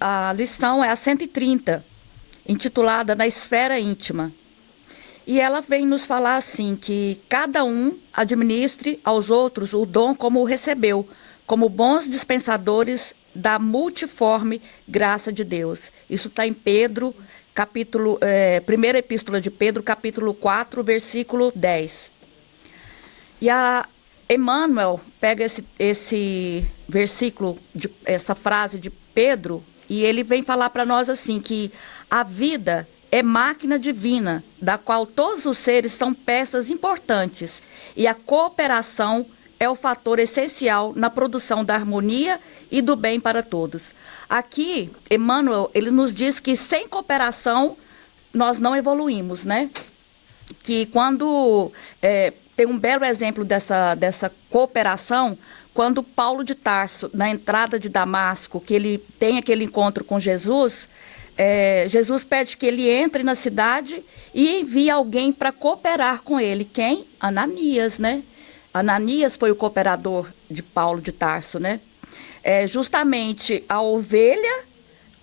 A lição é a 130, intitulada Na Esfera Íntima. E ela vem nos falar assim, que cada um administre aos outros o dom como o recebeu, como bons dispensadores da multiforme graça de Deus. Isso está em Pedro, primeira epístola de Pedro, capítulo 4, versículo 10. E a Emmanuel pega esse versículo, essa frase de Pedro, e ele vem falar para nós assim, que a vida é máquina divina, da qual todos os seres são peças importantes, e a cooperação é o fator essencial na produção da harmonia e do bem para todos. Aqui, Emmanuel, ele nos diz que sem cooperação nós não evoluímos, né? Que quando tem um belo exemplo dessa cooperação, quando Paulo de Tarso, na entrada de Damasco, que ele tem aquele encontro com Jesus, Jesus pede que ele entre na cidade e envie alguém para cooperar com ele. Quem? Ananias, né? Ananias foi o cooperador de Paulo de Tarso, né? Justamente a ovelha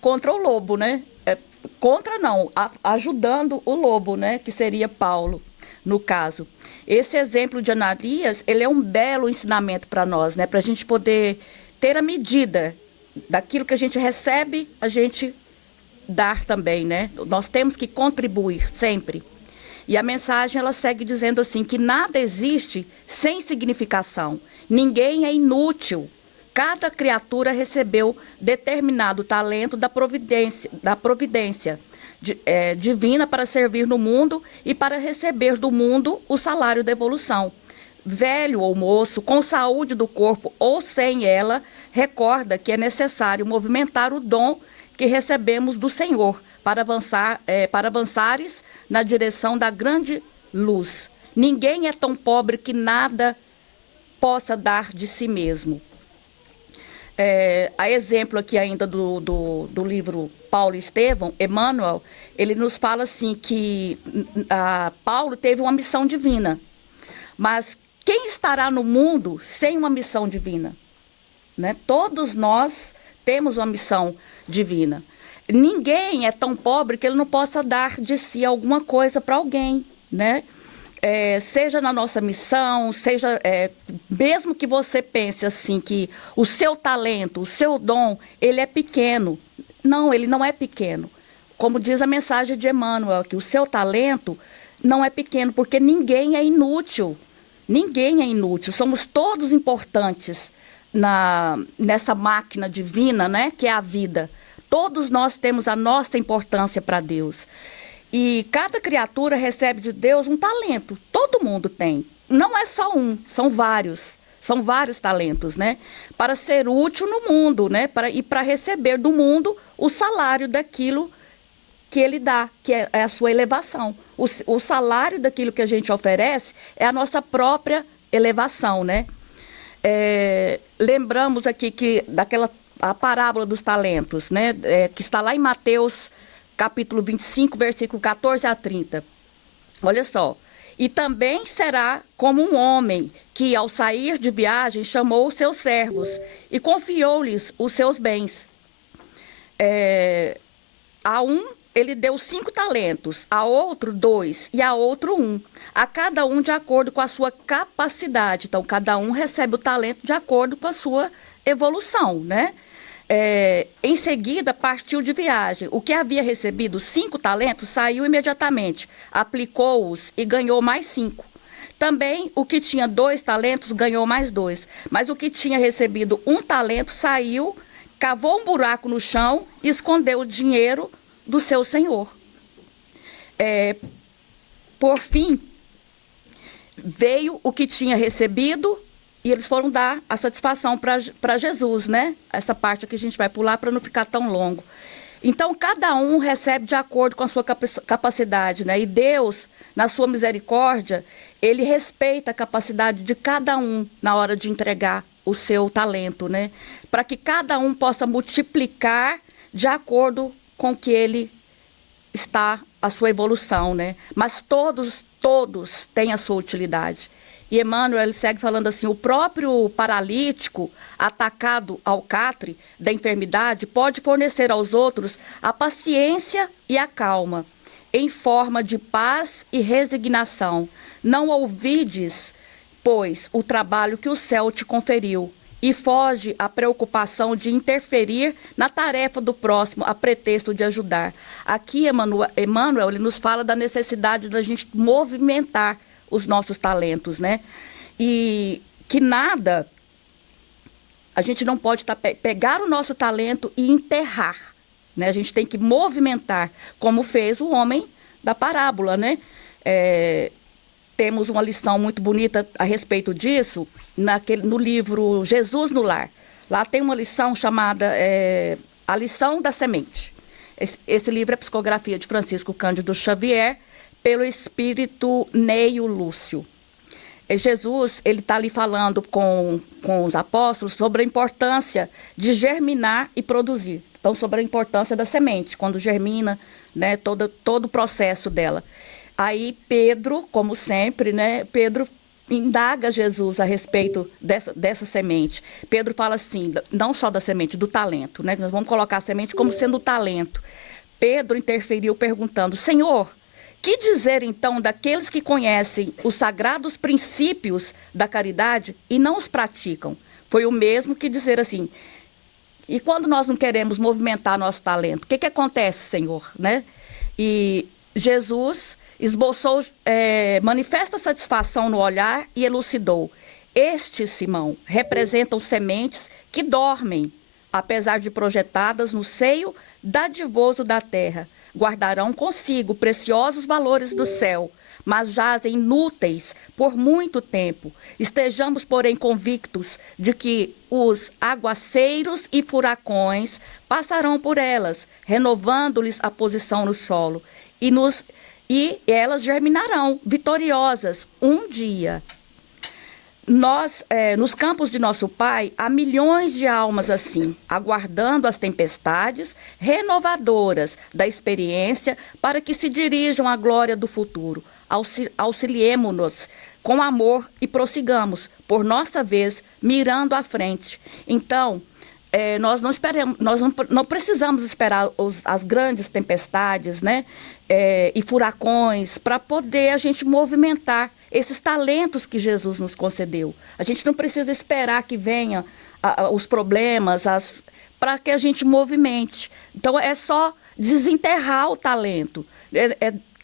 contra o lobo, né? Ajudando o lobo, né? Que seria Paulo, no caso. Esse exemplo de Ananias, ele é um belo ensinamento para nós, né? Para a gente poder ter a medida daquilo que a gente recebe, a gente dar também, né? Nós temos que contribuir sempre. E a mensagem, ela segue dizendo assim, que nada existe sem significação. Ninguém é inútil. Cada criatura recebeu determinado talento da providência divina para servir no mundo e para receber do mundo o salário da evolução. Velho ou moço, com saúde do corpo ou sem ela, recorda que é necessário movimentar o dom que recebemos do Senhor para avançares na direção da grande luz. Ninguém é tão pobre que nada possa dar de si mesmo. A exemplo aqui ainda do livro Paulo e Estevão, Emmanuel, ele nos fala assim que Paulo teve uma missão divina, mas quem estará no mundo sem uma missão divina? Né? Todos nós temos uma missão divina. Ninguém é tão pobre que ele não possa dar de si alguma coisa para alguém, né? Seja na nossa missão, seja mesmo que você pense assim que o seu talento, o seu dom, ele é pequeno. Não, ele não é pequeno. Como diz a mensagem de Emmanuel, que o seu talento não é pequeno, porque ninguém é inútil. Ninguém é inútil. Somos todos importantes nessa máquina divina, né, que é a vida. Todos nós temos a nossa importância para Deus. E cada criatura recebe de Deus um talento. Todo mundo tem. Não é só um, são vários. São vários talentos, né? Para ser útil no mundo, né? Para receber do mundo o salário daquilo que ele dá, que é a sua elevação. O salário daquilo que a gente oferece é a nossa própria elevação, né? Lembramos aqui a parábola dos talentos, né? Que está lá em Mateus, capítulo 25, versículo 14 a 30. Olha só. E também será como um homem que, ao sair de viagem, chamou os seus servos e confiou-lhes os seus bens. A um ele deu 5 talentos, a outro 2 e a outro 1. A cada um de acordo com a sua capacidade. Então, cada um recebe o talento de acordo com a sua evolução, né? Em seguida, partiu de viagem. O que havia recebido 5 talentos saiu imediatamente, aplicou-os e ganhou mais 5. Também o que tinha 2 talentos ganhou mais 2. Mas o que tinha recebido 1 talento saiu, cavou um buraco no chão e escondeu o dinheiro do seu senhor. Por fim, veio o que tinha recebido e eles foram dar a satisfação para Jesus, né? Essa parte aqui a gente vai pular para não ficar tão longo. Então, cada um recebe de acordo com a sua capacidade, né? E Deus, na sua misericórdia, ele respeita a capacidade de cada um na hora de entregar o seu talento, né? Para que cada um possa multiplicar de acordo com que ele está, a sua evolução, né? Mas todos têm a sua utilidade. E Emmanuel ele segue falando assim: o próprio paralítico atacado ao catre da enfermidade pode fornecer aos outros a paciência e a calma, em forma de paz e resignação. Não ouvides, pois, o trabalho que o céu te conferiu, e foge à preocupação de interferir na tarefa do próximo a pretexto de ajudar. Aqui, Emmanuel ele nos fala da necessidade da gente movimentar os nossos talentos, né? E que nada, a gente não pode pegar o nosso talento e enterrar, né? A gente tem que movimentar, como fez o homem da parábola, né? Temos uma lição muito bonita a respeito disso no livro Jesus no Lar. Lá tem uma lição chamada A Lição da Semente. Esse livro é a psicografia de Francisco Cândido Xavier, pelo espírito Neio Lúcio. Jesus ele está ali falando com os apóstolos sobre a importância de germinar e produzir. Então, sobre a importância da semente, quando germina, né, todo o processo dela. Aí Pedro, como sempre, né, Pedro indaga Jesus a respeito dessa semente. Pedro fala assim, não só da semente, do talento, né? Nós vamos colocar a semente como sendo o talento. Pedro interferiu perguntando: Senhor, que dizer então daqueles que conhecem os sagrados princípios da caridade e não os praticam? Foi o mesmo que dizer assim: e quando nós não queremos movimentar nosso talento, o que acontece, Senhor? Né? E Jesus esboçou manifesta satisfação no olhar e elucidou: estes, Simão, representam sementes que dormem, apesar de projetadas no seio dadivoso da terra. Guardarão consigo preciosos valores do céu, mas jazem inúteis por muito tempo. Estejamos, porém, convictos de que os aguaceiros e furacões passarão por elas, renovando-lhes a posição no solo, e elas germinarão vitoriosas um dia. Nós, nos campos de nosso Pai, há milhões de almas assim, aguardando as tempestades renovadoras da experiência para que se dirijam à glória do futuro. Auxiliemo-nos com amor e prossigamos, por nossa vez, mirando à frente. Então, nós não precisamos esperar as grandes tempestades, né, e furacões para poder a gente movimentar esses talentos que Jesus nos concedeu. A gente não precisa esperar que venham os problemas para que a gente movimente. Então, é só desenterrar o talento,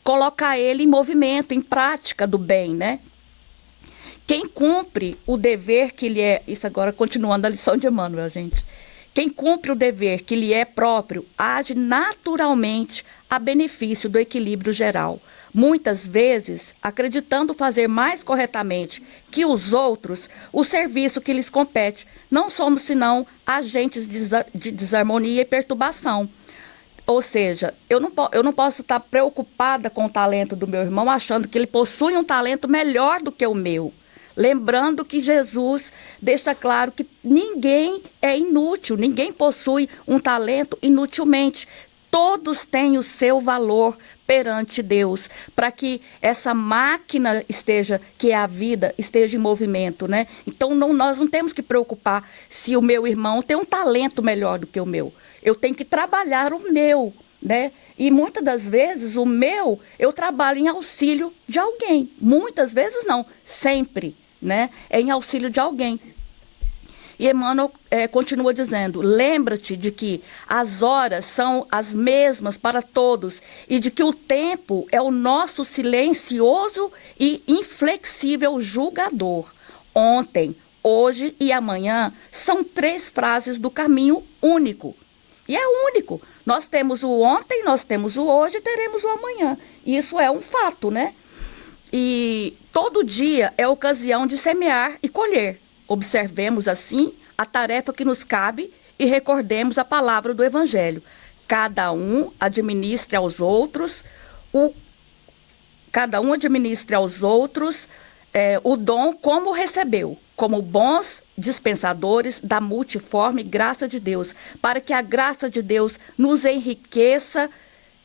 colocar ele em movimento, em prática do bem, né? Quem cumpre o dever que lhe é... Isso agora continuando a lição de Emmanuel, gente. Quem cumpre o dever que lhe é próprio, age naturalmente a benefício do equilíbrio geral. Muitas vezes, acreditando fazer mais corretamente que os outros o serviço que lhes compete. Não somos, senão, agentes de desarmonia e perturbação. Ou seja, eu não posso estar preocupada com o talento do meu irmão, achando que ele possui um talento melhor do que o meu. Lembrando que Jesus deixa claro que ninguém é inútil, ninguém possui um talento inutilmente. Todos têm o seu valor perante Deus, para que essa máquina que é a vida, esteja em movimento, né? Então, nós não temos que preocupar se o meu irmão tem um talento melhor do que o meu. Eu tenho que trabalhar o meu, né? E muitas das vezes o meu, eu trabalho em auxílio de alguém. Muitas vezes não, sempre, né? É em auxílio de alguém. E Emmanuel continua dizendo: lembra-te de que as horas são as mesmas para todos e de que o tempo é o nosso silencioso e inflexível julgador. Ontem, hoje e amanhã são 3 frases do caminho único. E é único. Nós temos o ontem, nós temos o hoje e teremos o amanhã. Isso é um fato, né? E todo dia é ocasião de semear e colher. Observemos, assim, a tarefa que nos cabe e recordemos a palavra do Evangelho. Cada um administre aos outros o dom como recebeu, como bons dispensadores da multiforme graça de Deus, para que a graça de Deus nos enriqueça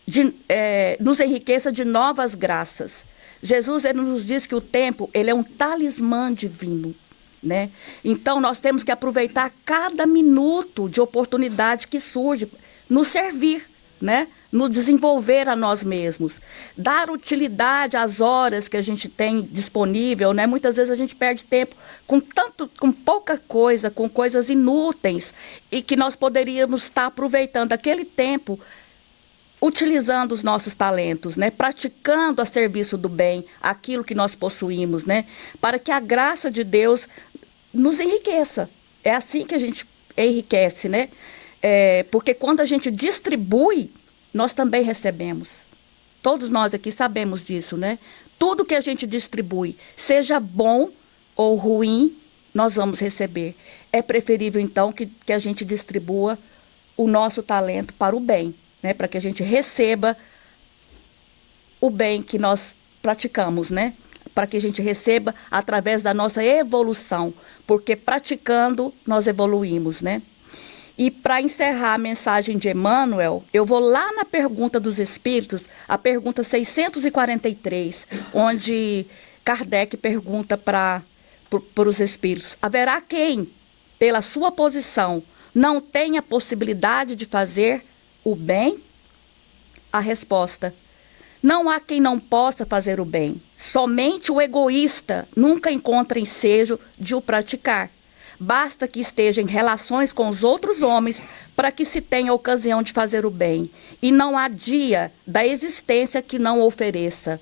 de novas graças. Jesus ele nos diz que o tempo ele é um talismã divino, né? Então, nós temos que aproveitar cada minuto de oportunidade que surge, nos servir, né? Nos desenvolver a nós mesmos, dar utilidade às horas que a gente tem disponível, né? Muitas vezes a gente perde tempo com pouca coisa, com coisas inúteis, e que nós poderíamos estar aproveitando aquele tempo utilizando os nossos talentos, né? Praticando a serviço do bem, aquilo que nós possuímos, né? Para que a graça de Deus nos enriqueça. É assim que a gente enriquece, né? Porque quando a gente distribui, nós também recebemos. Todos nós aqui sabemos disso, né? Tudo que a gente distribui, seja bom ou ruim, nós vamos receber. É preferível, então, que a gente distribua o nosso talento para o bem, né? Para que a gente receba o bem que nós praticamos, né? Para que a gente receba através da nossa evolução, porque praticando nós evoluímos, né? E para encerrar a mensagem de Emmanuel, eu vou lá na pergunta dos Espíritos, a pergunta 643, onde Kardec pergunta para os Espíritos: haverá quem, pela sua posição, não tenha possibilidade de fazer o bem? A resposta: não há quem não possa fazer o bem. Somente o egoísta nunca encontra ensejo de o praticar. Basta que esteja em relações com os outros homens para que se tenha ocasião de fazer o bem. E não há dia da existência que não ofereça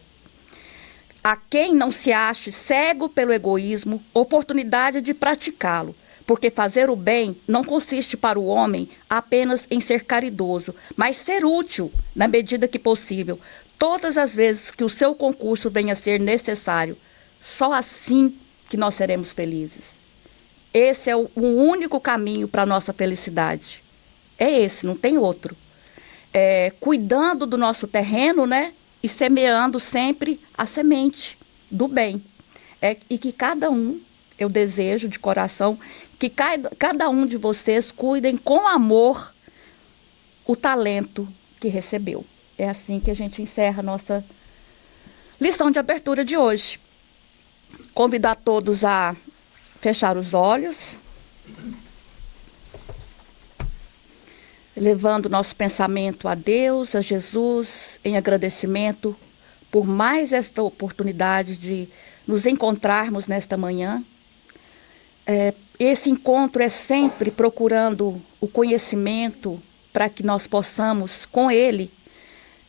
a quem não se ache cego pelo egoísmo oportunidade de praticá-lo. Porque fazer o bem não consiste para o homem apenas em ser caridoso, mas ser útil na medida que possível, todas as vezes que o seu concurso venha a ser necessário. Só assim que nós seremos felizes. Esse é o único caminho para a nossa felicidade. É esse, não tem outro. Cuidando do nosso terreno, né? E semeando sempre a semente do bem. E que cada um, eu desejo de coração, que cada um de vocês cuidem com amor o talento que recebeu. É assim que a gente encerra a nossa lição de abertura de hoje. Convidar todos a fechar os olhos, levando nosso pensamento a Deus, a Jesus, em agradecimento por mais esta oportunidade de nos encontrarmos nesta manhã. Esse encontro é sempre procurando o conhecimento para que nós possamos, com ele,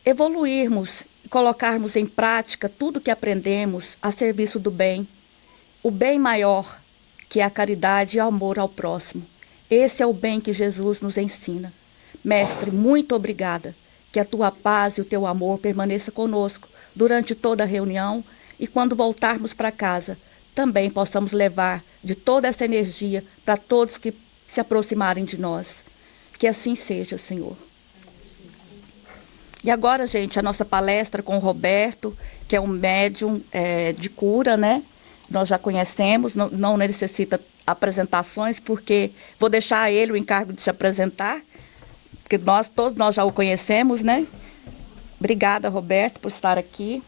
evoluirmos e colocarmos em prática tudo que aprendemos a serviço do bem, o bem maior, que é a caridade e o amor ao próximo. Esse é o bem que Jesus nos ensina. Mestre, muito obrigada. Que a tua paz e o teu amor permaneça conosco durante toda a reunião e quando voltarmos para casa, também possamos levar de toda essa energia para todos que se aproximarem de nós. Que assim seja, Senhor. E agora, gente, a nossa palestra com o Roberto, que é um médium de cura, né? Nós já conhecemos, não necessita apresentações, porque vou deixar a ele o encargo de se apresentar, porque todos nós já o conhecemos, né? Obrigada, Roberto, por estar aqui.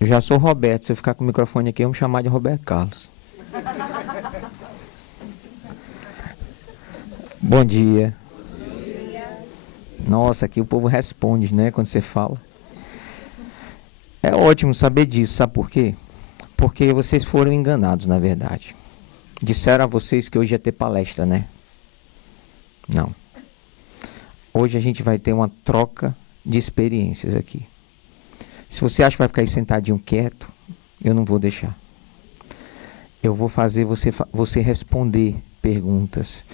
Eu já sou Roberto, se eu ficar com o microfone aqui, eu vou me chamar de Roberto Carlos. Bom dia. Nossa, aqui o povo responde, né, quando você fala. É ótimo saber disso, sabe por quê? Porque vocês foram enganados, na verdade. Disseram a vocês que hoje ia ter palestra, né? Não. Hoje a gente vai ter uma troca de experiências aqui. Se você acha que vai ficar aí sentadinho quieto, eu não vou deixar. Eu vou fazer você responder perguntas,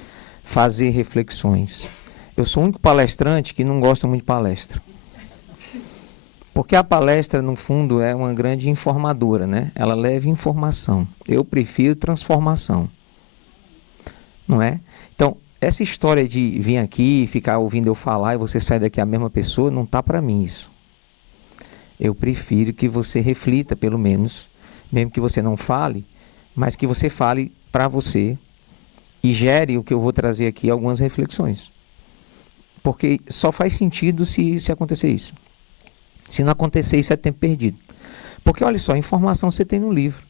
fazer reflexões. Eu sou o único palestrante que não gosta muito de palestra. Porque a palestra, no fundo, é uma grande informadora, né? Ela leva informação. Eu prefiro transformação. Não é? Então, essa história de vir aqui e ficar ouvindo eu falar e você sair daqui a mesma pessoa, não tá para mim isso. Eu prefiro que você reflita, pelo menos, mesmo que você não fale, mas que você fale para você e gere o que eu vou trazer aqui, algumas reflexões. Porque só faz sentido se acontecer isso. Se não acontecer isso, é tempo perdido. Porque olha só, informação você tem no livro,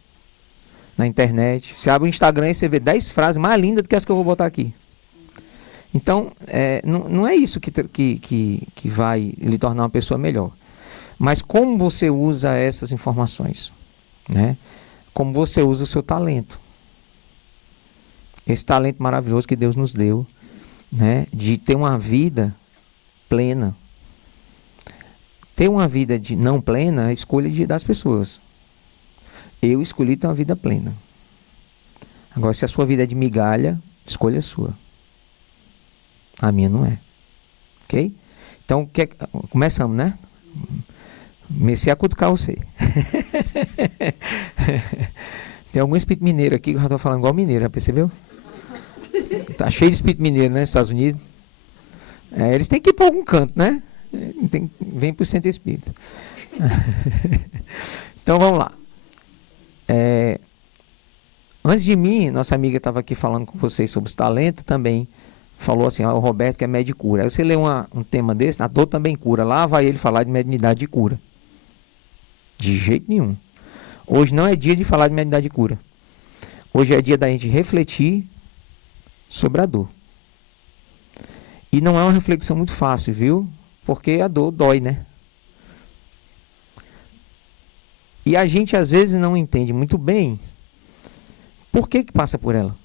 na internet. Você abre o Instagram e você vê 10 frases mais lindas do que as que eu vou botar aqui. Então, não é isso que vai lhe tornar uma pessoa melhor. Mas como você usa essas informações, né? Como você usa o seu talento. Esse talento maravilhoso que Deus nos deu, né? De ter uma vida plena. Ter uma vida não plena é a escolha das pessoas. Eu escolhi ter uma vida plena. Agora, se a sua vida é de migalha, escolha sua. A minha não é. Ok? Então, começamos, né? Comecei a cutucar você. Tem algum espírito mineiro aqui que eu já estou falando igual mineiro, já percebeu? Tá cheio de espírito mineiro, né? Nos Estados Unidos. Eles têm que ir para algum canto, né? Vem para o centro espírita. Então vamos lá. Antes de mim, nossa amiga estava aqui falando com vocês sobre os talentos também. Falou assim, o Roberto que é médio de cura. Aí você lê um tema desse, a dor também cura. Lá vai ele falar de mediunidade de cura. De jeito nenhum. Hoje não é dia de falar de mediunidade de cura. Hoje é dia da gente refletir sobre a dor. E não é uma reflexão muito fácil, viu? Porque a dor dói, né? E a gente às vezes não entende muito bem por que passa por ela.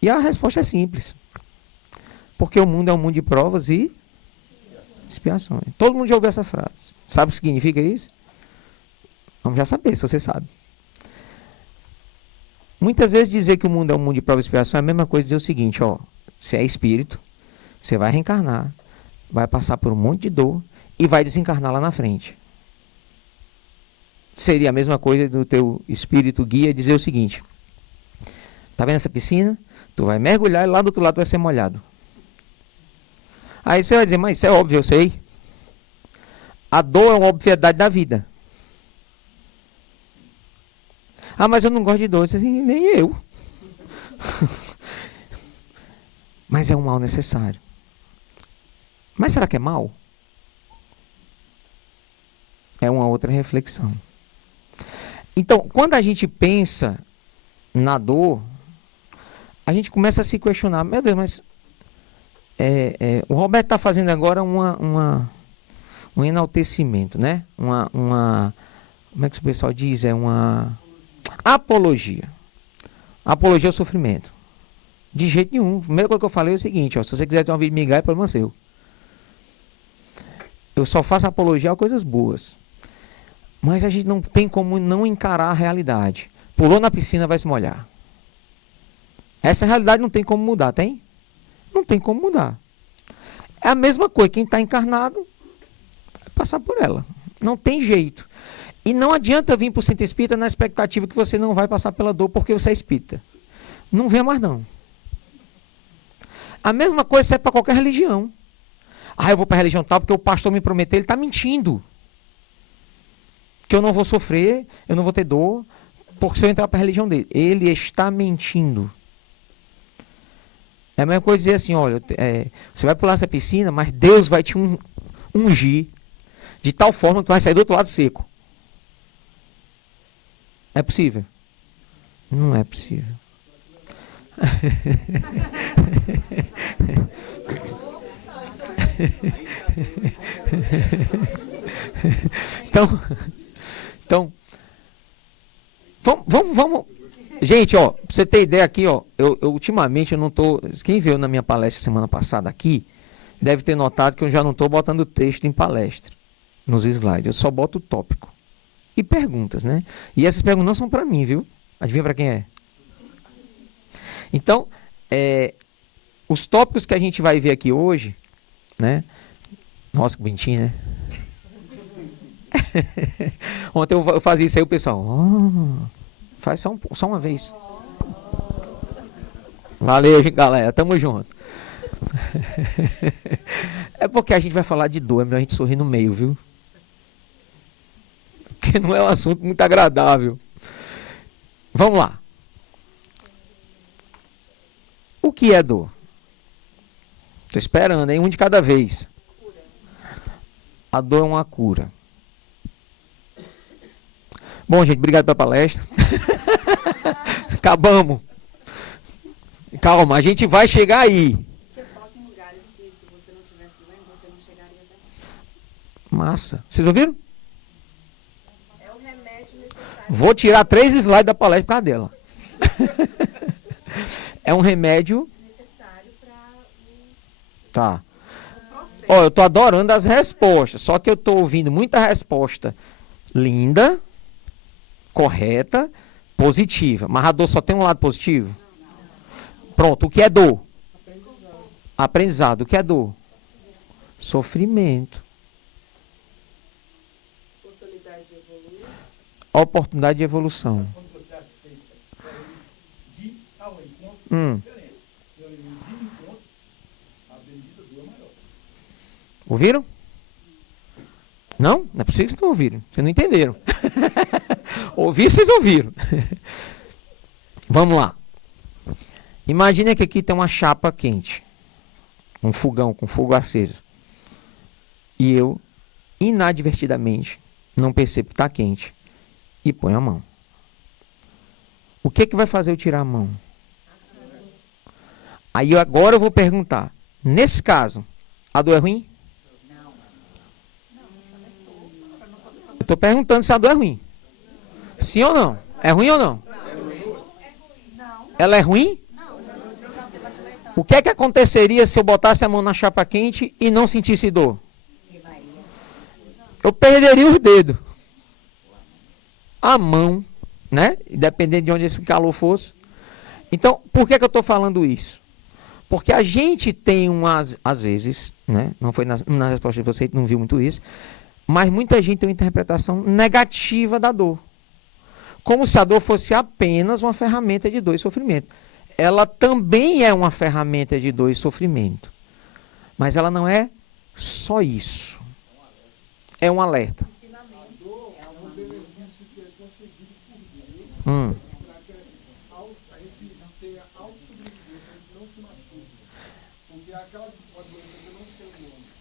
E a resposta é simples. Porque o mundo é um mundo de provas e expiações. Todo mundo já ouviu essa frase. Sabe o que significa isso? Vamos já saber, se você sabe. Muitas vezes dizer que o mundo é um mundo de provas e expiações é a mesma coisa dizer o seguinte, ó. Você é espírito, você vai reencarnar, vai passar por um monte de dor e vai desencarnar lá na frente. Seria a mesma coisa do teu espírito guia dizer o seguinte. Tá vendo essa piscina? Tu vai mergulhar e lá do outro lado tu vai ser molhado. Aí você vai dizer, mas isso é óbvio, eu sei. A dor é uma obviedade da vida. Ah, mas eu não gosto de dor. Assim, nem eu. Mas é um mal necessário. Mas será que é mal? É uma outra reflexão. Então, quando a gente pensa na dor, a gente começa a se questionar, meu Deus, mas o Roberto está fazendo agora um enaltecimento, né? Como é que o pessoal diz? É uma apologia. Apologia ao sofrimento. De jeito nenhum. A primeira coisa que eu falei é o seguinte, ó, se você quiser ter uma vida migalha, é problema seu. Eu só faço apologia a coisas boas. Mas a gente não tem como não encarar a realidade. Pulou na piscina, vai se molhar. Essa realidade não tem como mudar, tem? Não tem como mudar. É a mesma coisa, quem está encarnado vai passar por ela. Não tem jeito. E não adianta vir para o centro espírita na expectativa que você não vai passar pela dor porque você é espírita. Não venha mais não. A mesma coisa serve para qualquer religião. Ah, eu vou para a religião tal porque o pastor me prometeu, ele está mentindo. Que eu não vou sofrer, eu não vou ter dor, porque se eu entrar para a religião dele. Ele está mentindo. É a mesma coisa dizer assim, olha, você vai pular essa piscina, mas Deus vai te ungir de tal forma que tu vai sair do outro lado seco. É possível? Não é possível. Então, vamos. Gente, ó, pra você ter ideia aqui, ó, eu ultimamente eu não tô. Quem veio na minha palestra semana passada aqui, deve ter notado que eu já não estou botando texto em palestra, nos slides. Eu só boto o tópico. E perguntas, né? E essas perguntas não são para mim, viu? Adivinha para quem é? Então, os tópicos que a gente vai ver aqui hoje, né? Nossa, que bonitinho, né? Ontem eu fazia isso aí, o pessoal. Faz só uma vez. Valeu, galera. Tamo junto. É porque a gente vai falar de dor, é melhor a gente sorrir no meio, viu? Porque não é um assunto muito agradável. Vamos lá. O que é dor? Estou esperando, hein? Um de cada vez. A dor é uma cura. Bom, gente, obrigado pela palestra. Acabamos. Calma, a gente vai chegar aí. Porque toca em lugares que se você não tivesse doendo, você não chegaria até. Massa. Vocês ouviram? É o remédio necessário. Vou tirar 3 slides da palestra por causa dela. É um remédio. Necessário para o Tá. processo. Ó, eu tô adorando as respostas. Só que eu tô ouvindo muita resposta linda, correta, positiva. Mas a dor só tem um lado positivo? Pronto, o que é dor? Aprendizado. O que é dor? Sofrimento. Oportunidade de evoluir. Oportunidade de evolução. Quando você aceita de ao encontro, Hum. diferença. Quando ele de encontro, a bendita dor é maior. Ouviram? Não? Não é possível que vocês não ouviram. Vocês não entenderam. Ouvir, vocês ouviram. Vamos lá. Imagine que aqui tem uma chapa quente. Um fogão com fogo aceso. E eu, inadvertidamente, não percebo que está quente. E ponho a mão. O que vai fazer eu tirar a mão? Aí agora eu vou perguntar. Nesse caso, a dor é ruim? Eu estou perguntando se a dor é ruim. Sim ou não? É ruim ou não? Ela é ruim? O que é que aconteceria se eu botasse a mão na chapa quente e não sentisse dor? Eu perderia os dedos. A mão, né? Dependendo de onde esse calor fosse. Então, por que eu estou falando isso? Porque a gente tem às vezes, né? Não foi na resposta de você, não viu muito isso, mas muita gente tem uma interpretação negativa da dor. Como se a dor fosse apenas uma ferramenta de dor e sofrimento. Ela também é uma ferramenta de dor e sofrimento. Mas ela não é só isso. É um alerta. Hum. A gente tenha autossuficiência, a gente não se machuca. Porque aquela doença que não tem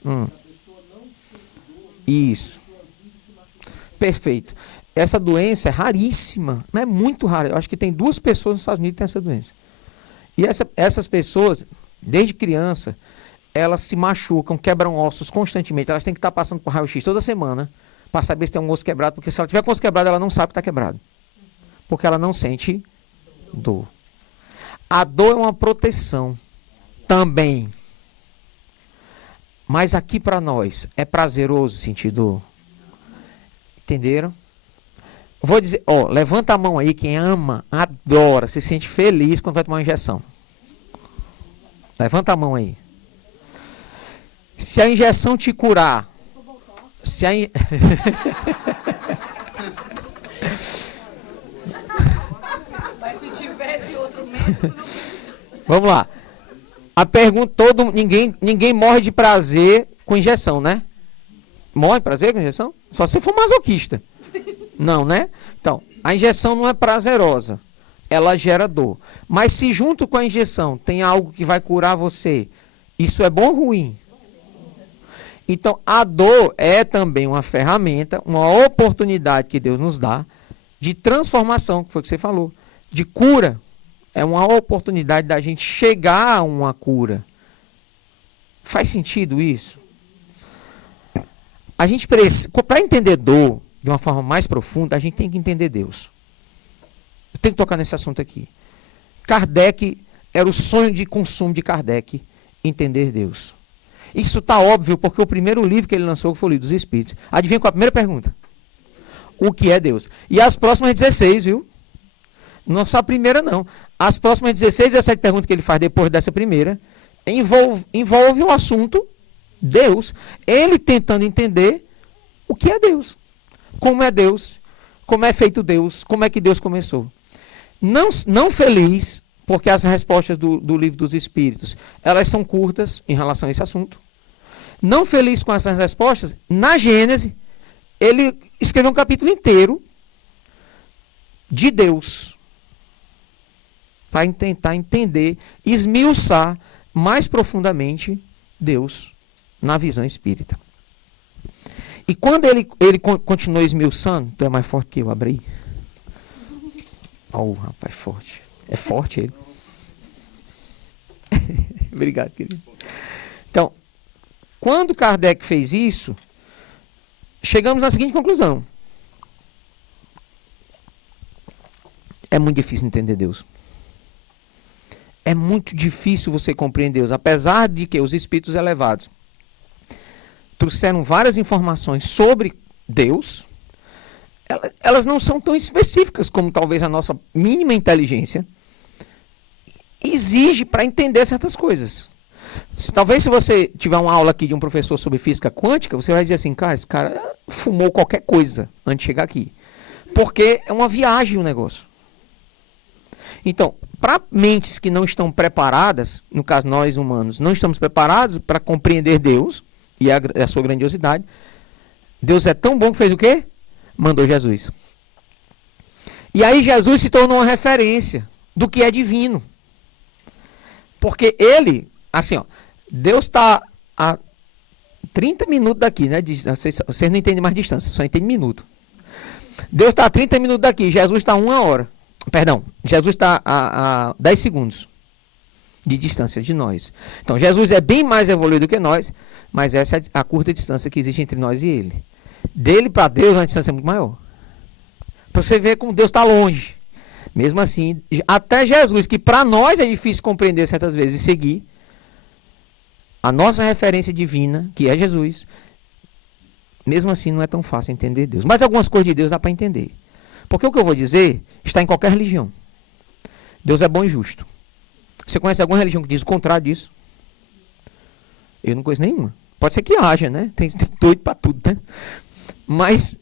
nome, a pessoa não sente dor, Isso. a pessoa vive se machucando. Perfeito. Essa doença é raríssima, mas é muito rara. Eu acho que tem 2 pessoas nos Estados Unidos que têm essa doença. E essas pessoas, desde criança, elas se machucam, quebram ossos constantemente. Elas têm que estar passando por raio-x toda semana para saber se tem um osso quebrado, porque se ela tiver com o osso quebrado, ela não sabe que está quebrado. Porque ela não sente dor. A dor é uma proteção também. Mas aqui para nós, é prazeroso sentir dor. Entenderam? Vou dizer, ó, levanta a mão aí, quem ama, adora, se sente feliz quando vai tomar uma injeção. Levanta a mão aí. Se a injeção te curar, Mas se tivesse outro método, não. Vamos lá. A pergunta, ninguém morre de prazer com injeção, né? Morre de prazer com injeção? Só se for masoquista. Não, né? Então, a injeção não é prazerosa. Ela gera dor. Mas se junto com a injeção tem algo que vai curar você, isso é bom ou ruim? Então, a dor é também uma ferramenta, uma oportunidade que Deus nos dá de transformação, que foi o que você falou, de cura. É uma oportunidade da gente chegar a uma cura. Faz sentido isso? A gente precisa, para entender dor de uma forma mais profunda, a gente tem que entender Deus. Eu tenho que tocar nesse assunto aqui. Kardec, era o sonho de consumo de Kardec, entender Deus. Isso está óbvio, porque o primeiro livro que ele lançou foi o Livro dos Espíritos. Adivinha qual é a primeira pergunta? O que é Deus? E as próximas 16, viu? Não só a primeira, não. As próximas 16, 17 perguntas que ele faz depois dessa primeira, envolve o assunto Deus. Ele tentando entender o que é Deus. Como é Deus. Como é feito Deus. Como é que Deus começou. Não feliz porque as respostas do livro dos Espíritos, elas são curtas em relação a esse assunto. Não feliz com essas respostas, na Gênese, ele escreveu um capítulo inteiro de Deus, para tentar entender, esmiuçar mais profundamente Deus na visão espírita. E quando ele continuou esmiuçando, tu é mais forte que eu, abri. Oh, rapaz, forte. É forte ele. Obrigado, querido. Então, quando Kardec fez isso, chegamos à seguinte conclusão. É muito difícil entender Deus. É muito difícil você compreender Deus, apesar de que os espíritos elevados trouxeram várias informações sobre Deus, elas não são tão específicas como talvez a nossa mínima inteligência exige para entender certas coisas. Talvez se você tiver uma aula aqui de um professor sobre física quântica, você vai dizer assim, cara, esse cara fumou qualquer coisa antes de chegar aqui. Porque é uma viagem o negócio. Então, para mentes que não estão preparadas, no caso nós humanos, não estamos preparados para compreender Deus e a sua grandiosidade, Deus é tão bom que fez o quê? Mandou Jesus. E aí Jesus se tornou uma referência do que é divino. Porque ele, assim, ó, Deus está a 30 minutos daqui, né? Vocês não entendem mais distância, só entendem minuto. Deus está a 30 minutos daqui, Jesus está a 1 hora. Perdão, Jesus está a 10 segundos de distância de nós. Então, Jesus é bem mais evoluído que nós, mas essa é a curta distância que existe entre nós e ele. Dele para Deus, a distância é muito maior. Para você ver como Deus está longe. Mesmo assim, até Jesus, que para nós é difícil compreender certas vezes e seguir, a nossa referência divina, que é Jesus, mesmo assim não é tão fácil entender Deus. Mas algumas coisas de Deus dá para entender. Porque o que eu vou dizer está em qualquer religião. Deus é bom e justo. Você conhece alguma religião que diz o contrário disso? Eu não conheço nenhuma. Pode ser que haja, né? Tem doido para tudo, né? Mas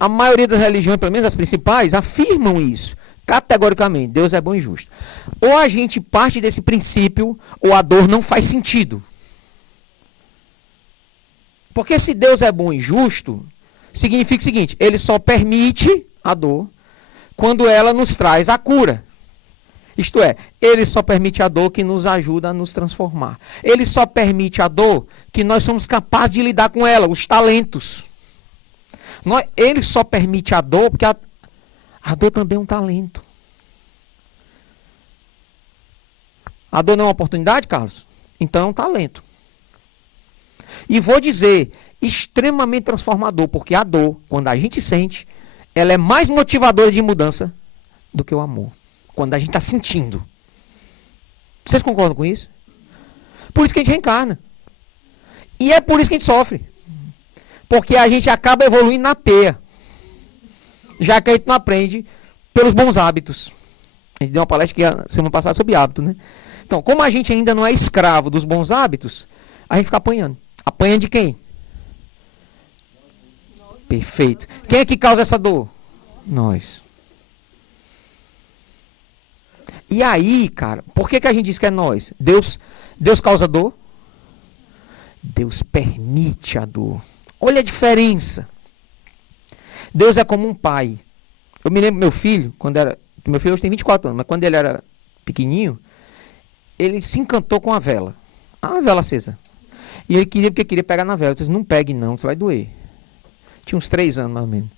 a maioria das religiões, pelo menos as principais, afirmam isso. Categoricamente, Deus é bom e justo. Ou a gente parte desse princípio, ou a dor não faz sentido. Porque se Deus é bom e justo, significa o seguinte, ele só permite a dor quando ela nos traz a cura. Isto é, ele só permite a dor que nos ajuda a nos transformar. Ele só permite a dor que nós somos capazes de lidar com ela, os talentos. Ele só permite a dor porque a dor também é um talento. A dor não é uma oportunidade, Carlos? Então é um talento. E vou dizer, extremamente transformador, porque a dor, quando a gente sente, ela é mais motivadora de mudança do que o amor. Quando a gente está sentindo. Vocês concordam com isso? Por isso que a gente reencarna. E é por isso que a gente sofre. Porque a gente acaba evoluindo na teia. Já que a gente não aprende pelos bons hábitos. A gente deu uma palestra aqui semana passada sobre hábito, né? Então, como a gente ainda não é escravo dos bons hábitos, a gente fica apanhando. Apanha de quem? Perfeito. Quem é que causa essa dor? Nós. E aí, cara, por que a gente diz que é nós? Deus causa dor? Deus permite a dor. Olha a diferença. Deus é como um pai. Eu me lembro do meu filho, meu filho hoje tem 24 anos, mas quando ele era pequenininho, ele se encantou com a vela acesa. E ele queria pegar na vela. Eu disse, não pegue não, você vai doer. Tinha uns 3 anos mais ou menos.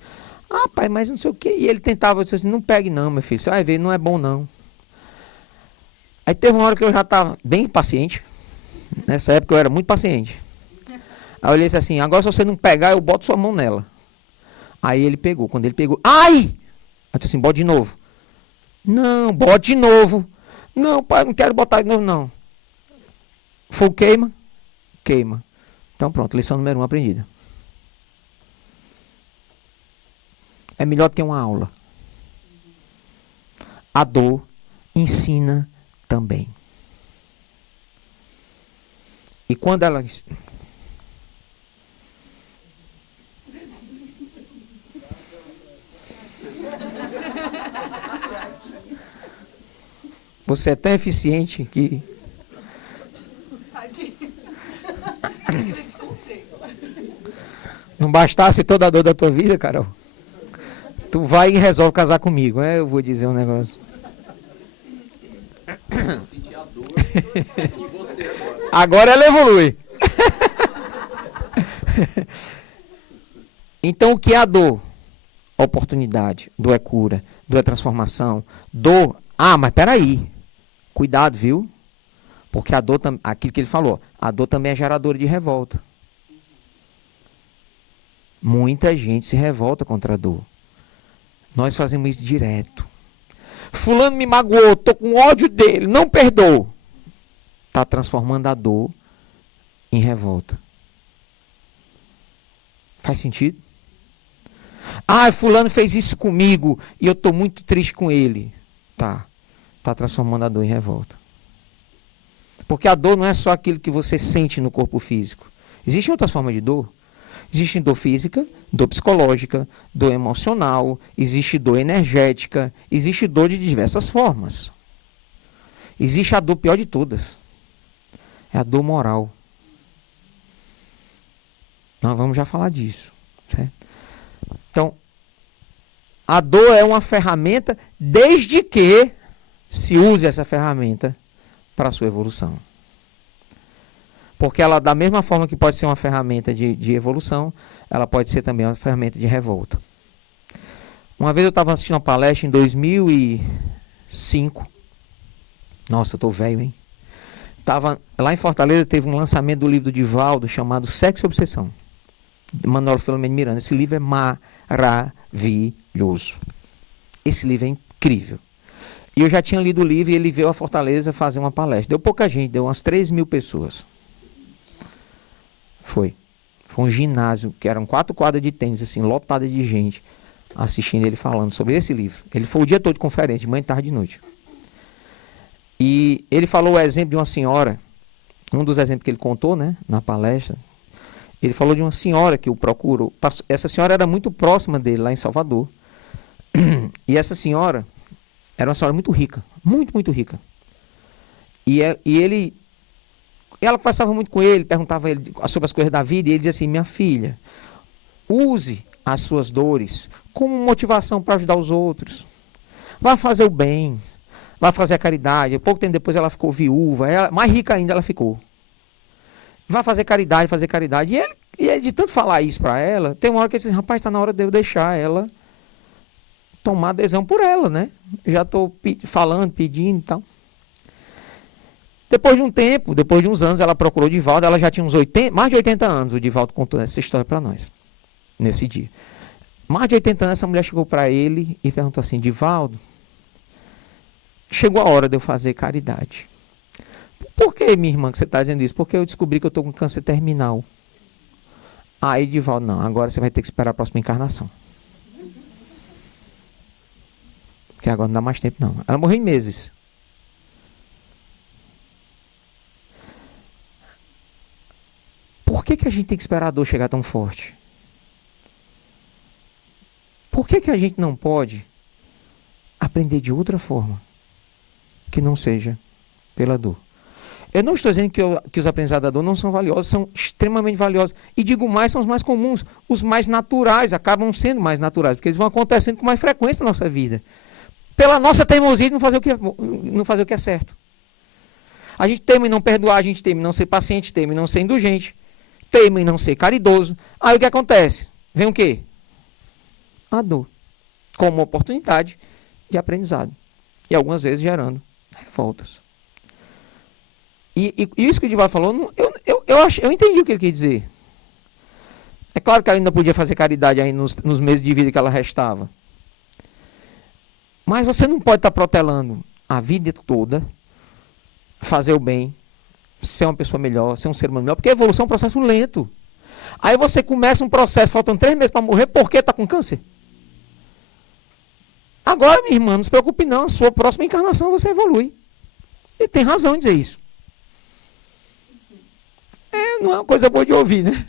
Ah, pai, mas não sei o quê. E ele tentava, eu disse assim, não pegue não, meu filho, você vai ver, não é bom não. Aí teve uma hora que eu já estava bem paciente. Nessa época eu era muito paciente. Aí eu olhei assim, agora se você não pegar, eu boto sua mão nela. Aí ele pegou. Quando ele pegou, ai! Eu disse assim, bota de novo. Não, bota de novo. Não, pai, não quero botar de novo, não. Fogo queima? Queima. Então pronto, lição número 1 aprendida. É melhor do que uma aula. A dor ensina também. E quando ela... Você é tão eficiente que... Não bastasse toda a dor da tua vida, Carol? Tu vai e resolve casar comigo. Eu vou dizer um negócio. Sentir a dor e você agora. Agora ela evolui. Então, o que é a dor? Oportunidade. Dor é cura. Dor é transformação. Dor... mas peraí. Cuidado, viu? Porque a dor, aquilo que ele falou, a dor também é geradora de revolta. Muita gente se revolta contra a dor. Nós fazemos isso direto. Fulano me magoou, estou com ódio dele, não perdoo. Está transformando a dor em revolta. Faz sentido? Fulano fez isso comigo e eu estou muito triste com ele. Está transformando a dor em revolta. Porque a dor não é só aquilo que você sente no corpo físico. Existem outras formas de dor. Existe dor física, dor psicológica, dor emocional, existe dor energética, existe dor de diversas formas. Existe a dor pior de todas. É a dor moral. Nós vamos já falar disso. Certo? Então, a dor é uma ferramenta desde que se use essa ferramenta para a sua evolução. Porque ela, da mesma forma que pode ser uma ferramenta de evolução, ela pode ser também uma ferramenta de revolta. Uma vez eu estava assistindo uma palestra em 2005. Nossa, eu estou velho, hein? Lá em Fortaleza teve um lançamento do livro do Divaldo chamado Sexo e Obsessão. De Manuel Filomeno Miranda. Esse livro é maravilhoso. Esse livro é incrível. E eu já tinha lido o livro e ele veio a Fortaleza fazer uma palestra. Deu pouca gente, deu umas 3.000 pessoas. Foi um ginásio, que eram 4 quadras de tênis, assim, lotada de gente, assistindo ele falando sobre esse livro. Ele foi o dia todo de conferência, de manhã, tarde e noite. E ele falou o exemplo de uma senhora, um dos exemplos que ele contou, né, na palestra. Ele falou de uma senhora que o procurou. Essa senhora era muito próxima dele, lá em Salvador. E essa senhora era uma senhora muito rica, muito, muito rica. Ela conversava muito com ele, perguntava ele sobre as coisas da vida, e ele dizia assim: minha filha, use as suas dores como motivação para ajudar os outros. Vá fazer o bem, vá fazer a caridade. Pouco tempo depois ela ficou viúva, mais rica ainda ela ficou. Vá fazer caridade, fazer caridade. E ele de tanto falar isso para ela, tem uma hora que ele disse: rapaz, está na hora de eu deixar ela tomar adesão por ela, né? Já estou falando, pedindo e tal. Depois de um tempo, depois de uns anos, ela procurou o Divaldo. Ela já tinha mais de 80 anos. O Divaldo contou essa história para nós, nesse dia. Mais de 80 anos, essa mulher chegou para ele e perguntou assim: Divaldo, chegou a hora de eu fazer caridade. Por que, minha irmã, que você está dizendo isso? Porque eu descobri que eu estou com câncer terminal. Aí, Divaldo, não, agora você vai ter que esperar a próxima encarnação. Porque agora não dá mais tempo, não. Ela morreu em meses. Por que a gente tem que esperar a dor chegar tão forte? Por que a gente não pode aprender de outra forma que não seja pela dor? Eu não estou dizendo que os aprendizados da dor não são valiosos, são extremamente valiosos. E digo mais, são os mais comuns, os mais naturais, acabam sendo mais naturais, porque eles vão acontecendo com mais frequência na nossa vida. Pela nossa teimosia de não fazer o que é certo. A gente teme em não perdoar, a gente teme em não ser paciente, teme em não ser indulgente, teme em não ser caridoso. Aí o que acontece? Vem o quê? A dor. Como uma oportunidade de aprendizado. E algumas vezes gerando revoltas. E isso que o Divaldo falou, eu entendi o que ele quis dizer. É claro que ela ainda podia fazer caridade aí nos meses de vida que ela restava. Mas você não pode estar protelando a vida toda, fazer o bem, ser uma pessoa melhor, ser um ser humano melhor, porque a evolução é um processo lento. Aí você começa um processo, faltam 3 meses para morrer, por que está com câncer? Agora, minha irmã, não se preocupe não, a sua próxima encarnação você evolui. E tem razão em dizer isso. Não é uma coisa boa de ouvir, né?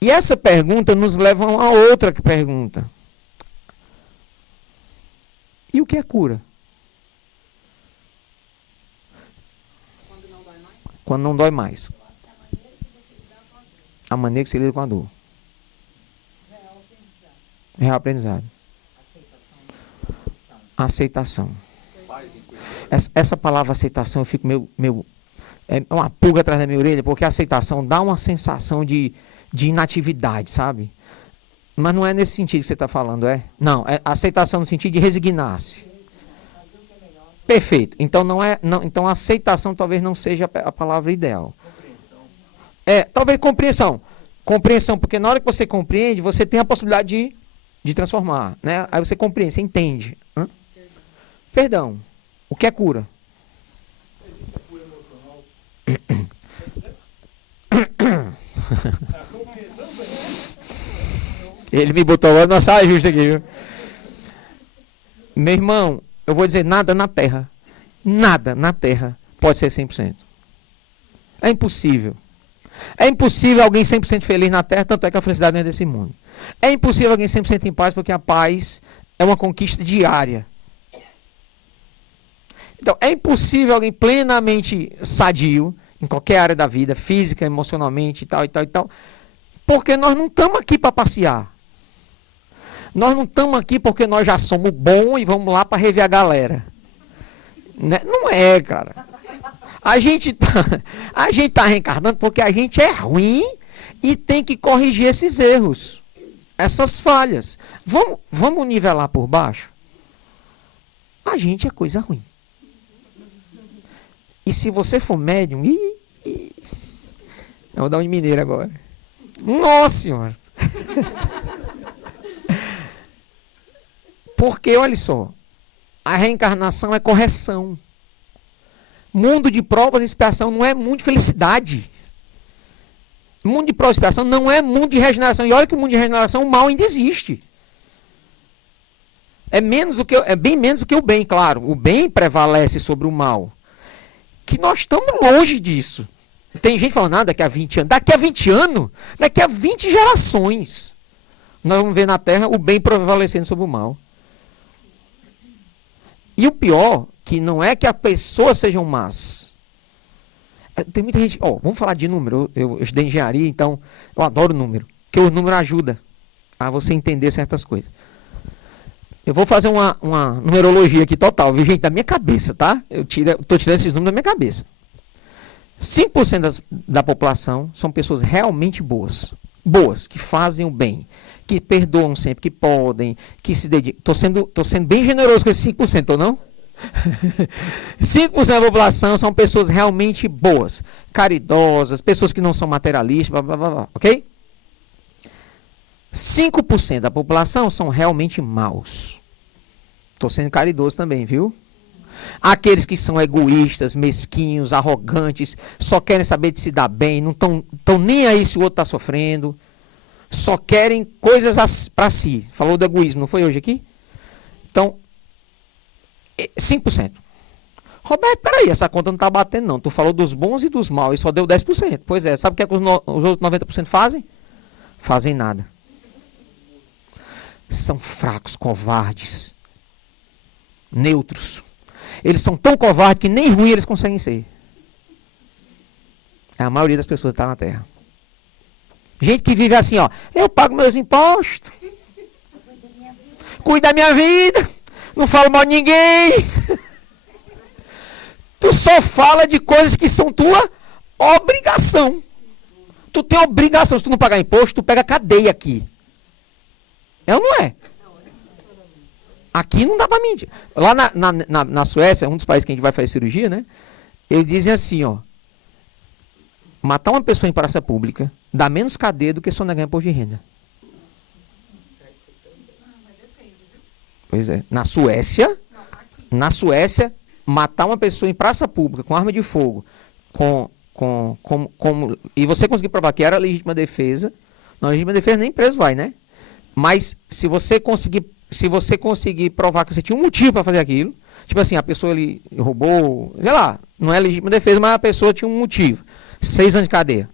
E essa pergunta nos leva a uma outra pergunta. E o que é cura? Quando não dói mais. A maneira que você lida com a dor. Real aprendizado. Aceitação. Essa palavra aceitação, eu fico é uma pulga atrás da minha orelha, porque a aceitação dá uma sensação de inatividade, sabe? Mas não é nesse sentido que você está falando, é? Não, é aceitação no sentido de resignar-se. Perfeito. Então então a aceitação talvez não seja a palavra ideal. Talvez compreensão. Compreensão, porque na hora que você compreende, você tem a possibilidade de transformar, né? Aí você compreende, você entende. Perdão. O que é cura? Ele me botou agora na saia justa aqui, viu? Meu irmão, eu vou dizer, nada na Terra pode ser 100%. É impossível. É impossível alguém 100% feliz na Terra, tanto é que a felicidade não é desse mundo. É impossível alguém 100% em paz, porque a paz é uma conquista diária. Então, é impossível alguém plenamente sadio, em qualquer área da vida, física, emocionalmente e tal, porque nós não estamos aqui para passear. Nós não estamos aqui porque nós já somos bons e vamos lá para rever a galera. Né? Não é, cara. A gente tá reencarnando porque a gente é ruim e tem que corrigir esses erros, essas falhas. Vamos nivelar por baixo? A gente é coisa ruim. E se você for médium, eu vou dar um de mineiro agora. Nossa Senhora! Porque, olha só, a reencarnação é correção. Mundo de provas e expiação não é mundo de felicidade. Mundo de provas e expiação não é mundo de regeneração. E olha que o mundo de regeneração, o mal ainda existe. É bem menos do que o bem, claro. O bem prevalece sobre o mal. Que nós estamos longe disso. Tem gente falando, daqui a 20 anos. Daqui a 20 anos? Daqui a 20 gerações. Nós vamos ver na Terra o bem prevalecendo sobre o mal. E o pior, que não é que as pessoas sejam más. Tem muita gente... vamos falar de número. Eu estudei engenharia, então eu adoro número. Porque o número ajuda a você entender certas coisas. Eu vou fazer uma numerologia aqui total, viu, gente? Da minha cabeça, tá? Estou tirando esses números da minha cabeça. 5% da população são pessoas realmente boas. Boas, que fazem o bem. Que perdoam sempre que podem. Que se dedicam. Estou sendo bem generoso com esses 5%, ou não? 5% da população são pessoas realmente boas. Caridosas, pessoas que não são materialistas, blá, blá, blá, blá, ok? 5% da população são realmente maus. Estou sendo caridoso também, viu? Aqueles que são egoístas, mesquinhos, arrogantes, só querem saber de se dar bem, não estão nem aí se o outro está sofrendo, só querem coisas para si. Falou do egoísmo, não foi hoje aqui? Então, 5%. Roberto, peraí, essa conta não está batendo não. Tu falou dos bons e dos maus e só deu 10%. Pois é, sabe o que é que os outros 90% fazem? Fazem nada. São fracos, covardes, neutros. Eles são tão covardes que nem ruim eles conseguem ser. A maioria das pessoas está na Terra. Gente que vive assim, eu pago meus impostos, cuido da minha vida, não falo mal de ninguém. Tu só fala de coisas que são tua obrigação. Tu tem obrigação, se tu não pagar imposto, tu pega cadeia aqui. É ou não é? Aqui não dá pra mentir. Lá na Suécia, um dos países que a gente vai fazer cirurgia, né? Eles dizem assim, matar uma pessoa em praça pública dá menos cadeia do que sonegar imposto de renda. Pois é. Na Suécia, matar uma pessoa em praça pública com arma de fogo, e você conseguir provar que era legítima defesa, não, legítima defesa nem preso vai, né? Mas se você conseguir provar que você tinha um motivo para fazer aquilo, tipo assim, a pessoa ele roubou, sei lá, não é legítima defesa, mas a pessoa tinha um motivo. 6 anos de cadeia.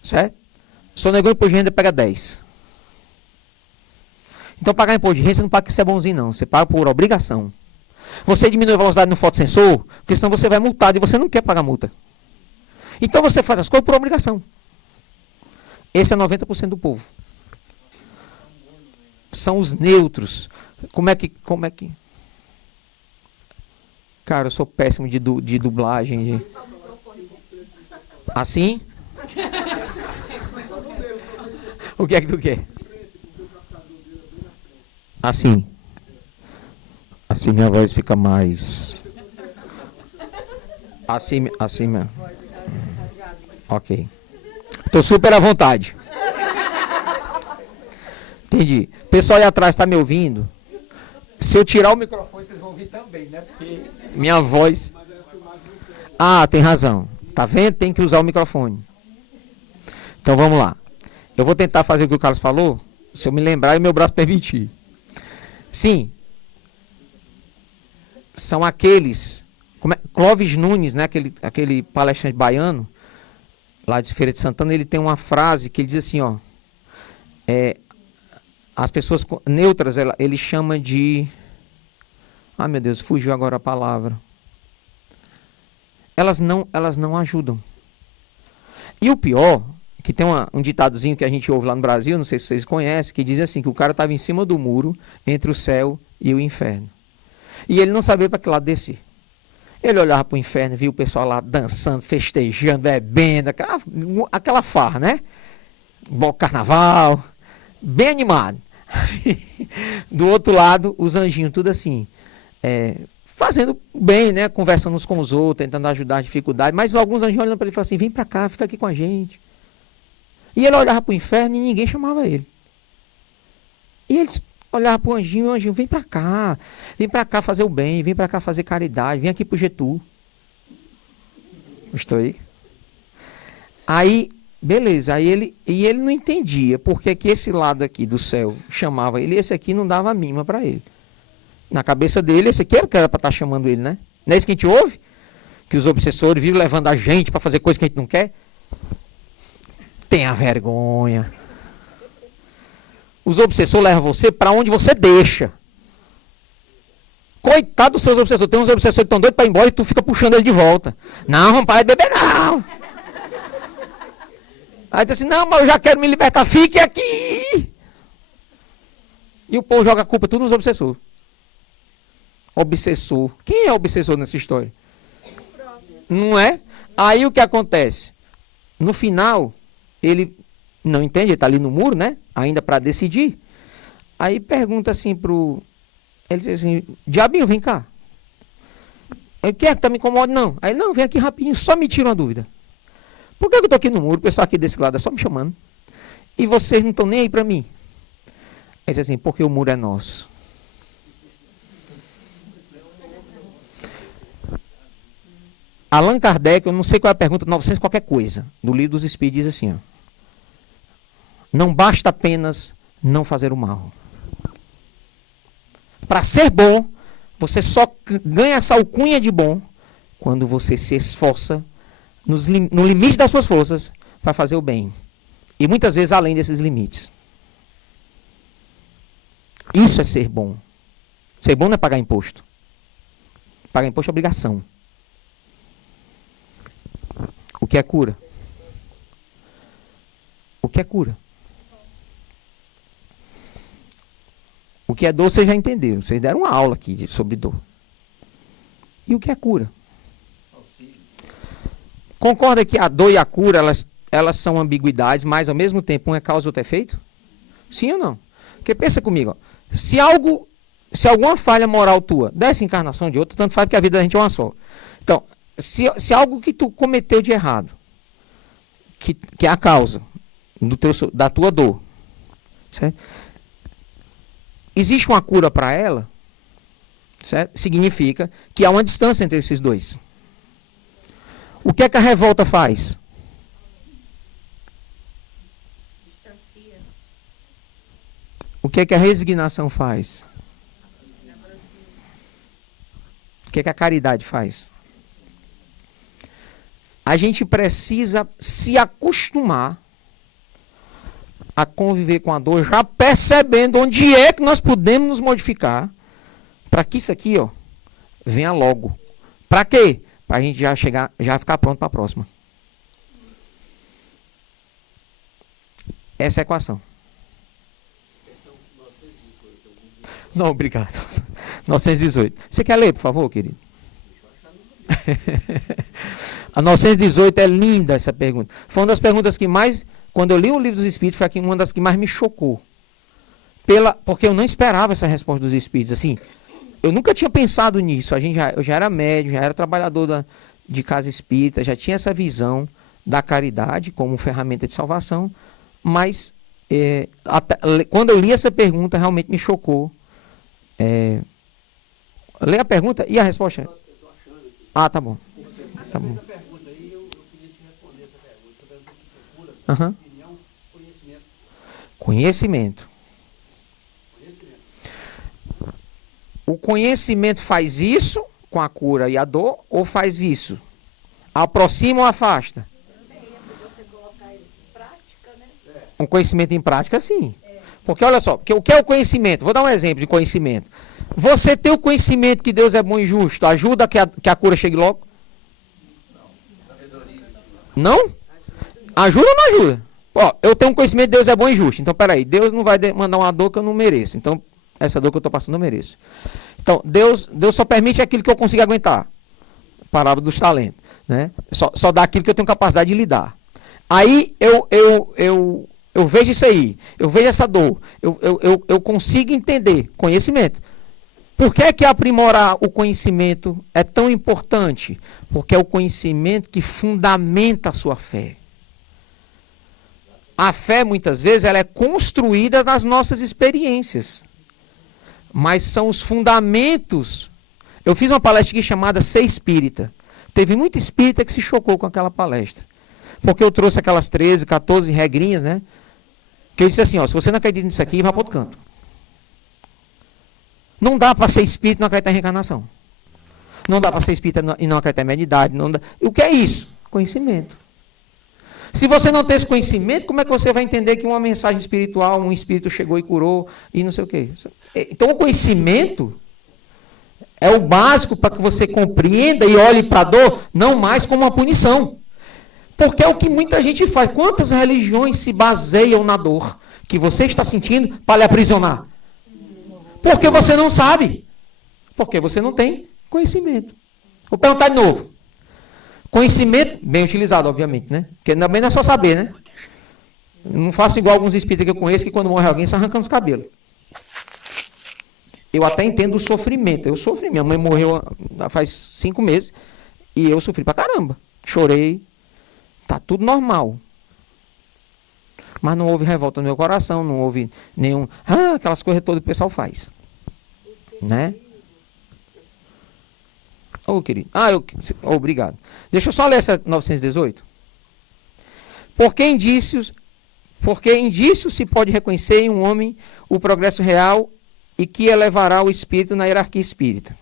Certo? Sonegou imposto de renda, pega 10. Então pagar imposto de renda, você não paga que você é bonzinho, não. Você paga por obrigação. Você diminui a velocidade no fotossensor, porque senão você vai multado e você não quer pagar multa. Então você faz as coisas por obrigação. Esse é 90% do povo. São os neutros. Como é que... Cara, eu sou péssimo de dublagem. Assim? O que é que tu quer? Assim. Assim minha voz fica mais... Assim mesmo. Ok. Estou super à vontade. Entendi. O pessoal aí atrás está me ouvindo? Se eu tirar o microfone, vocês vão ouvir também, né? Porque minha voz... Ah, tem razão. Tá vendo? Tem que usar o microfone. Então vamos lá. Eu vou tentar fazer o que o Carlos falou, se eu me lembrar e meu braço permitir. Sim. São aqueles... Clóvis Nunes, né? Aquele palestrante baiano, lá de Feira de Santana, ele tem uma frase que ele diz assim, ó... as pessoas neutras, ele chama de... Ah, meu Deus, fugiu agora a palavra. Elas não ajudam. E o pior, que tem um ditadozinho que a gente ouve lá no Brasil, não sei se vocês conhecem, que diz assim, que o cara estava em cima do muro, entre o céu e o inferno. E ele não sabia para que lado descer. Ele olhava para o inferno, via o pessoal lá dançando, festejando, bebendo, aquela farra, né? Carnaval, bem animado. Do outro lado, os anjinhos, tudo assim, fazendo bem, né? Conversando uns com os outros, tentando ajudar a dificuldade. Mas alguns anjinhos olhando para ele e falavam assim, vem para cá, fica aqui com a gente. E ele olhava para o inferno e ninguém chamava ele. E ele olhava para o anjinho e o anjinho, vem para cá fazer o bem, vem para cá fazer caridade, vem aqui para o Getú. Estou aí? Aí, beleza, ele não entendia porque que esse lado aqui do céu chamava ele e esse aqui não dava a mínima para ele. Na cabeça dele, esse aqui era o que era para estar chamando ele, né? Não é isso que a gente ouve? Que os obsessores vivem levando a gente para fazer coisas que a gente não quer? Tenha vergonha. Os obsessores levam você para onde você deixa. Coitado dos seus obsessores. Tem uns obsessores que estão doidos para ir embora e tu fica puxando ele de volta. Não, vamos parar de beber, não. Aí diz assim, não, mas eu já quero me libertar, fique aqui. E o povo joga a culpa tudo nos obsessores. Obsessor. Quem é obsessor nessa história? Não é? Aí o que acontece? No final, ele não entende, ele está ali no muro, né? Ainda para decidir. Aí pergunta assim pro... Ele diz assim, diabinho, vem cá. Ele quer que tá me incomodando? Não. Aí ele, não, vem aqui rapidinho, só me tira uma dúvida. Por que eu estou aqui no muro, o pessoal aqui desse lado é só me chamando, e vocês não estão nem aí para mim? Ele diz assim, porque o muro é nosso. Allan Kardec, eu não sei qual é a pergunta, 900 qualquer coisa, do Livro dos Espíritos, diz assim, ó, não basta apenas não fazer o mal. Para ser bom, você só ganha essa alcunha de bom quando você se esforça no limite das suas forças para fazer o bem. E muitas vezes além desses limites. Isso é ser bom. Ser bom não é pagar imposto. Pagar imposto é obrigação. O que é cura? O que é cura? O que é dor, vocês já entenderam. Vocês deram uma aula aqui sobre dor. E o que é cura? Concorda que a dor e a cura, elas são ambiguidades, mas ao mesmo tempo um é causa e outro é efeito? Sim ou não? Porque pensa comigo, ó, se alguma falha moral tua, dessa encarnação de outra, tanto faz porque a vida da gente é uma só. Então, se algo que tu cometeu de errado, que é a causa da tua dor, certo? Existe uma cura para ela, certo? Significa que há uma distância entre esses dois. O que é que a revolta faz? Distancia. O que é que a resignação faz? O que é que a caridade faz? A gente precisa se acostumar a conviver com a dor, já percebendo onde é que nós podemos nos modificar, para que isso aqui, ó, venha logo. Para quê? Para a gente já ficar pronto para a próxima. Essa é a equação. Não, obrigado. 918. Você quer ler, por favor, querido? A 918 é linda essa pergunta. Foi uma das perguntas que mais, quando eu li o livro dos Espíritos, foi uma das que mais me chocou. Porque eu não esperava essa resposta dos Espíritos. Assim, eu nunca tinha pensado nisso. Eu já era médium, já era trabalhador de casa espírita, já tinha essa visão da caridade como ferramenta de salvação. Mas quando eu li essa pergunta, realmente me chocou. Lê a pergunta e a resposta. Ah, tá bom. Tá bom. Uhum. Conhecimento. O conhecimento faz isso com a cura e a dor, ou faz isso? Aproxima ou afasta? Um conhecimento em prática, sim. Porque olha só, o que é o conhecimento? Vou dar um exemplo de conhecimento. Você ter o conhecimento que Deus é bom e justo ajuda que a cura chegue logo? Não? Ajuda ou não ajuda? Ó, eu tenho um conhecimento que Deus é bom e justo. Então, peraí, Deus não vai mandar uma dor que eu não mereço. Então, essa dor que eu estou passando eu mereço. Então, Deus só permite aquilo que eu consigo aguentar. Parábola dos talentos. Né? Só dá aquilo que eu tenho capacidade de lidar. Aí eu vejo isso aí, eu vejo essa dor, eu consigo entender conhecimento. Por que é que aprimorar o conhecimento é tão importante? Porque é o conhecimento que fundamenta a sua fé. A fé, muitas vezes, ela é construída nas nossas experiências. Mas são os fundamentos. Eu fiz uma palestra aqui chamada Ser Espírita. Teve muito espírita que se chocou com aquela palestra. Porque eu trouxe aquelas 13, 14 regrinhas, né? Que eu disse assim, ó, se você não acredita nisso aqui, vá para outro canto. Não dá para ser espírita e não acreditar em reencarnação. Não dá para ser espírita e não acreditar em mediunidade. E o que é isso? Conhecimento. Se você não tem esse conhecimento, como é que você vai entender que uma mensagem espiritual, um espírito chegou e curou e não sei o quê? Então o conhecimento é o básico para que você compreenda e olhe para a dor não mais como uma punição. Porque é o que muita gente faz. Quantas religiões se baseiam na dor que você está sentindo para lhe aprisionar? Porque você não sabe. Porque você não tem conhecimento. Vou perguntar de novo. Conhecimento, bem utilizado, obviamente, né? Porque também não é só saber, né? Eu não faço igual alguns espíritas que eu conheço, que quando morre alguém, se arrancando os cabelos. Eu até entendo o sofrimento. Eu sofri. Minha mãe morreu faz 5 meses e eu sofri pra caramba. Chorei. Tá tudo normal. Mas não houve revolta no meu coração, não houve nenhum... aquelas coisas todas que o pessoal faz. Né? Querido. Obrigado. Deixa eu só ler essa 918. Porque indícios se pode reconhecer em um homem o progresso real e que elevará o espírito na hierarquia espírita.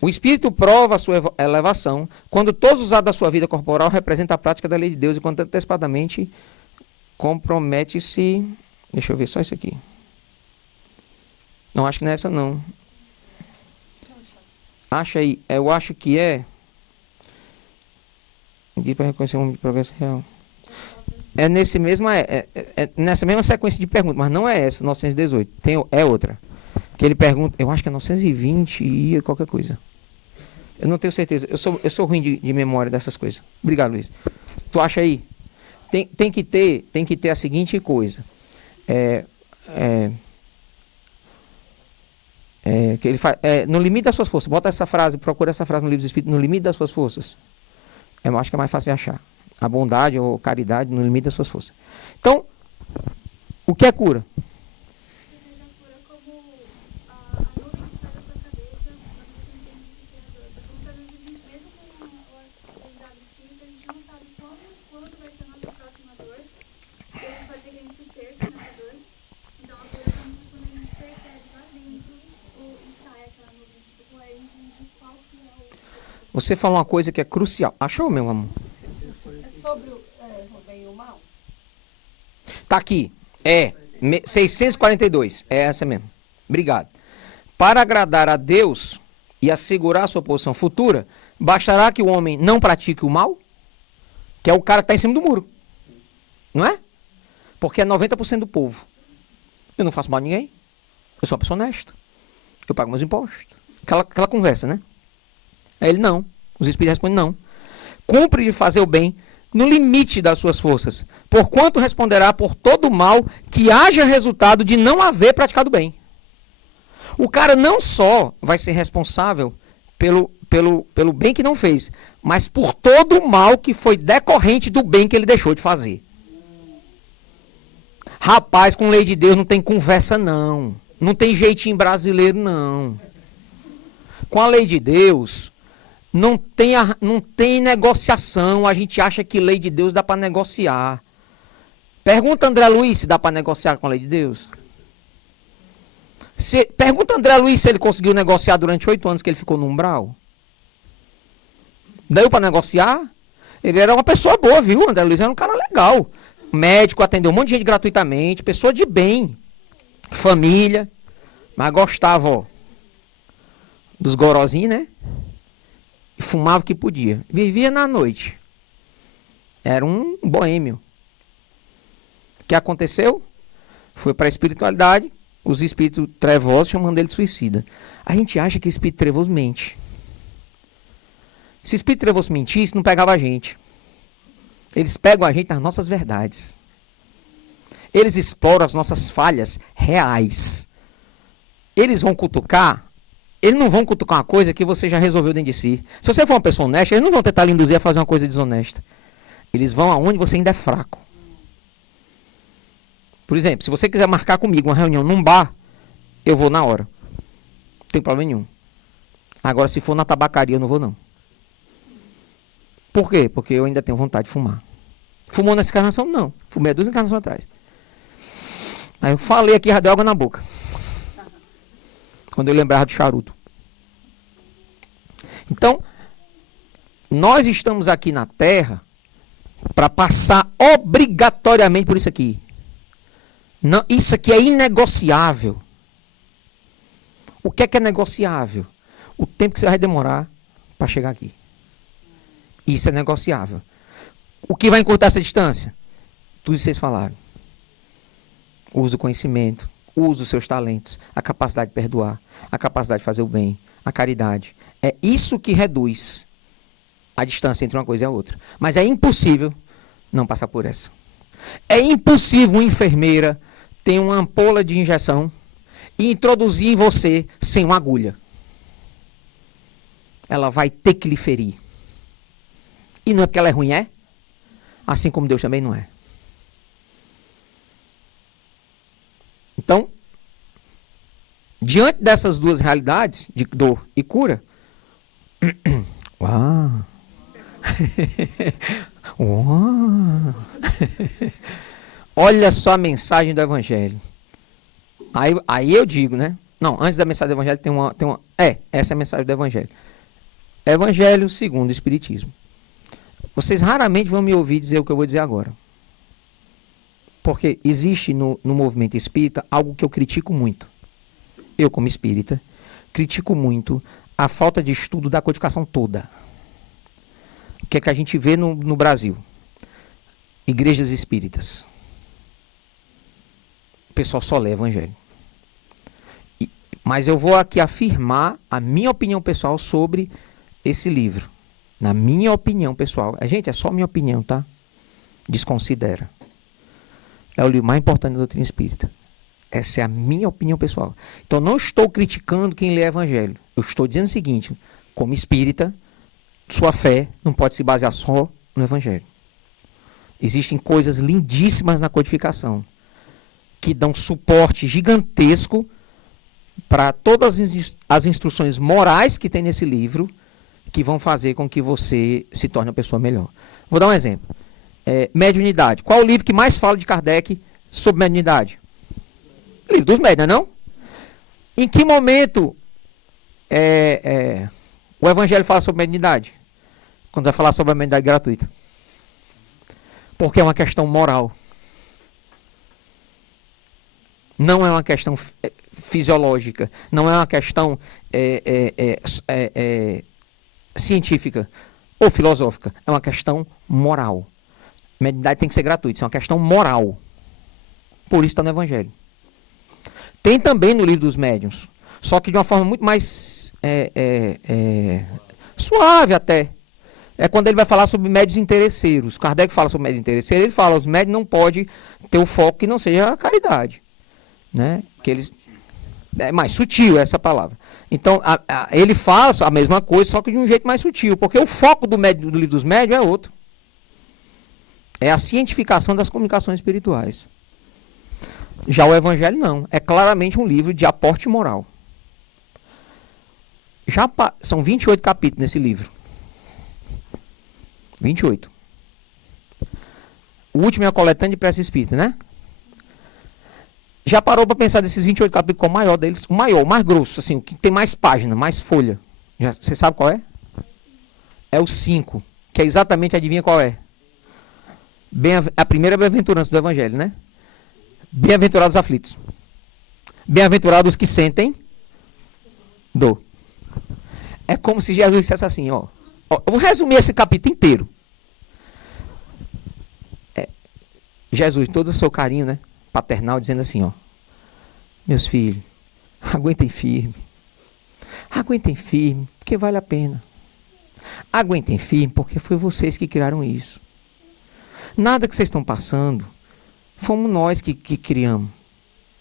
O espírito prova a sua elevação quando todos os atos da sua vida corporal representam a prática da lei de Deus e quando antecipadamente compromete-se... Deixa eu ver só isso aqui. Não, acho que não é essa não. Acha aí. Eu acho que é... para reconhecer um progresso real. É nessa mesma sequência de perguntas, mas não é essa, 918. É outra. Que ele pergunta, eu acho que é 920 e qualquer coisa. Eu não tenho certeza. Eu sou ruim de memória dessas coisas. Obrigado, Luiz. Tu acha aí? Tem que ter a seguinte coisa. Que ele faz, no limite das suas forças. Bota essa frase, procura essa frase no livro dos Espíritos. No limite das suas forças. Eu acho que é mais fácil de achar. A bondade ou caridade no limite das suas forças. Então, o que é cura? Você falou uma coisa que é crucial. Achou, meu amor? É sobre o bem e o mal? Tá aqui. 642. É essa mesmo. Obrigado. Para agradar a Deus, e assegurar a sua posição futura, bastará que o homem não pratique o mal, que é o cara que está em cima do muro. Não é? Porque é 90% do povo. Eu não faço mal a ninguém. Eu sou uma pessoa honesta. Eu pago meus impostos. Aquela conversa, né? Aí ele, não. Os espíritos respondem, não. Cumpre fazer o bem no limite das suas forças, porquanto responderá por todo o mal que haja resultado de não haver praticado bem. O cara não só vai ser responsável pelo bem que não fez, mas por todo o mal que foi decorrente do bem que ele deixou de fazer. Rapaz, com lei de Deus não tem conversa não. Não tem jeitinho brasileiro não. Com a lei de Deus não tem negociação. A gente acha que lei de Deus dá para negociar. Pergunta André Luiz se dá para negociar com a lei de Deus. Pergunta André Luiz se ele conseguiu negociar durante 8 anos que ele ficou no umbral. Deu para negociar? Ele era uma pessoa boa, viu? André Luiz era um cara legal. Médico, atendeu um monte de gente gratuitamente. Pessoa de bem. Família. Mas gostava, ó, dos gorozinhos, né? E fumava o que podia. Vivia na noite. Era um boêmio. O que aconteceu? Foi para a espiritualidade. Os espíritos trevosos chamando ele de suicida. A gente acha que espírito trevoso mente. Se espírito trevoso mentisse, não pegava a gente. Eles pegam a gente nas nossas verdades. Eles exploram as nossas falhas reais. Eles vão cutucar. Eles não vão cutucar uma coisa que você já resolveu dentro de si. Se você for uma pessoa honesta, eles não vão tentar lhe induzir a fazer uma coisa desonesta. Eles vão aonde você ainda é fraco. Por exemplo, se você quiser marcar comigo uma reunião num bar, eu vou na hora. Não tem problema nenhum. Agora, se for na tabacaria, eu não vou não. Por quê? Porque eu ainda tenho vontade de fumar. Fumou nessa encarnação? Não. Fumei 2 encarnações atrás. Aí eu falei aqui, já deu água na boca. Quando eu lembrava do charuto. Então, nós estamos aqui na Terra para passar obrigatoriamente por isso aqui. Não, isso aqui é inegociável. O que é negociável? O tempo que você vai demorar para chegar aqui. Isso é negociável. O que vai encurtar essa distância? Tudo isso que vocês falaram. O uso do conhecimento, o uso dos seus talentos, a capacidade de perdoar, a capacidade de fazer o bem, a caridade. É isso que reduz a distância entre uma coisa e a outra. Mas é impossível não passar por essa. É impossível uma enfermeira ter uma ampola de injeção e introduzir em você sem uma agulha. Ela vai ter que lhe ferir. E não é porque ela é ruim, é? Assim como Deus também não é. Então, diante dessas duas realidades, de dor e cura, uau! Uau! Olha só a mensagem do Evangelho. Aí eu digo, né? Não, antes da mensagem do Evangelho tem uma. Essa é a mensagem do Evangelho. Evangelho segundo o Espiritismo. Vocês raramente vão me ouvir dizer o que eu vou dizer agora. Porque existe no movimento espírita algo que eu critico muito. Eu, como espírita, critico muito a falta de estudo da codificação toda. O que é que a gente vê no Brasil? Igrejas espíritas. O pessoal só lê evangelho. Mas eu vou aqui afirmar a minha opinião pessoal sobre esse livro. Na minha opinião pessoal. Gente, é só minha opinião, tá? Desconsidera. É o livro mais importante da doutrina espírita. Essa é a minha opinião pessoal. Então, não estou criticando quem lê evangelho. Eu estou dizendo o seguinte, como espírita, sua fé não pode se basear só no evangelho. Existem coisas lindíssimas na codificação que dão suporte gigantesco para todas as instruções morais que tem nesse livro, que vão fazer com que você se torne uma pessoa melhor. Vou dar um exemplo. Mediunidade. Qual o livro que mais fala de Kardec sobre mediunidade? Livro dos Médiuns, não? Em que momento o Evangelho fala sobre mediunidade? Quando vai falar sobre a mediunidade gratuita. Porque é uma questão moral. Não é uma questão fisiológica, não é uma questão científica ou filosófica, é uma questão moral. Mediunidade tem que ser gratuita, isso é uma questão moral. Por isso está no Evangelho. Tem também no Livro dos Médiuns, só que de uma forma muito mais suave até. É quando ele vai falar sobre médiuns interesseiros. Kardec fala sobre médiuns interesseiros, ele fala que os médiuns não podem ter o foco que não seja a caridade. Né? Que eles, é mais sutil essa palavra. Então, ele fala a mesma coisa, só que de um jeito mais sutil, porque o foco do Livro dos Médiuns é outro. É a cientificação das comunicações espirituais. Já o Evangelho não. É claramente um livro de aporte moral. São 28 capítulos nesse livro. 28. O último é a coletânea de prece espírita, né? Já parou para pensar desses 28 capítulos qual o maior deles? O maior, o mais grosso, assim, o que tem mais página, mais folha. Você sabe qual é? É o 5, que é exatamente, adivinha qual é? A primeira bem-aventurança do Evangelho, né? Bem-aventurados os aflitos. Bem-aventurados os que sentem dor. É como se Jesus dissesse assim, ó. Eu vou resumir esse capítulo inteiro. Jesus, todo o seu carinho, né, paternal, dizendo assim, ó. Meus filhos, aguentem firme. Aguentem firme, porque vale a pena. Aguentem firme, porque foi vocês que criaram isso. Nada que vocês estão passando, fomos nós que criamos.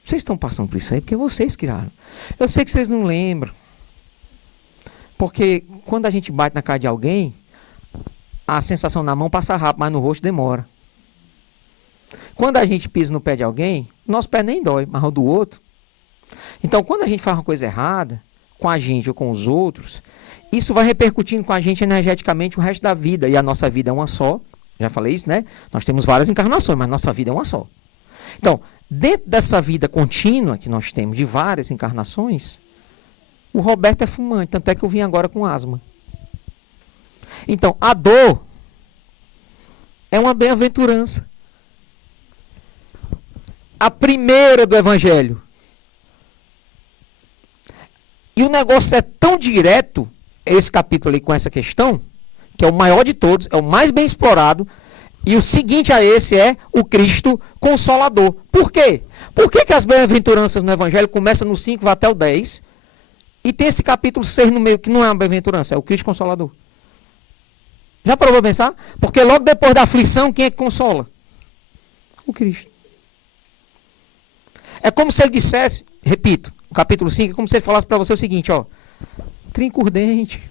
Vocês estão passando por isso aí porque vocês criaram. Eu sei que vocês não lembram. Porque quando a gente bate na cara de alguém, a sensação na mão passa rápido, mas no rosto demora. Quando a gente pisa no pé de alguém, nosso pé nem dói, mas o do outro. Então, quando a gente faz uma coisa errada, com a gente ou com os outros, isso vai repercutindo com a gente energeticamente o resto da vida. E a nossa vida é uma só. Já falei isso, né? Nós temos várias encarnações, mas nossa vida é uma só. Então, dentro dessa vida contínua que nós temos de várias encarnações, o Roberto é fumante, tanto é que eu vim agora com asma. Então, a dor é uma bem-aventurança. A primeira do Evangelho. E o negócio é tão direto, esse capítulo aí com essa questão, que é o maior de todos, é o mais bem explorado, e o seguinte a esse é o Cristo Consolador. Por quê? Por que as bem-aventuranças no Evangelho começam no 5 vai até o 10, e tem esse capítulo 6 no meio, que não é uma bem-aventurança, é o Cristo Consolador? Já parou para pensar? Porque logo depois da aflição, quem é que consola? O Cristo. É como se ele dissesse, repito, o capítulo 5, é como se ele falasse para você o seguinte, ó. Trinca o dente.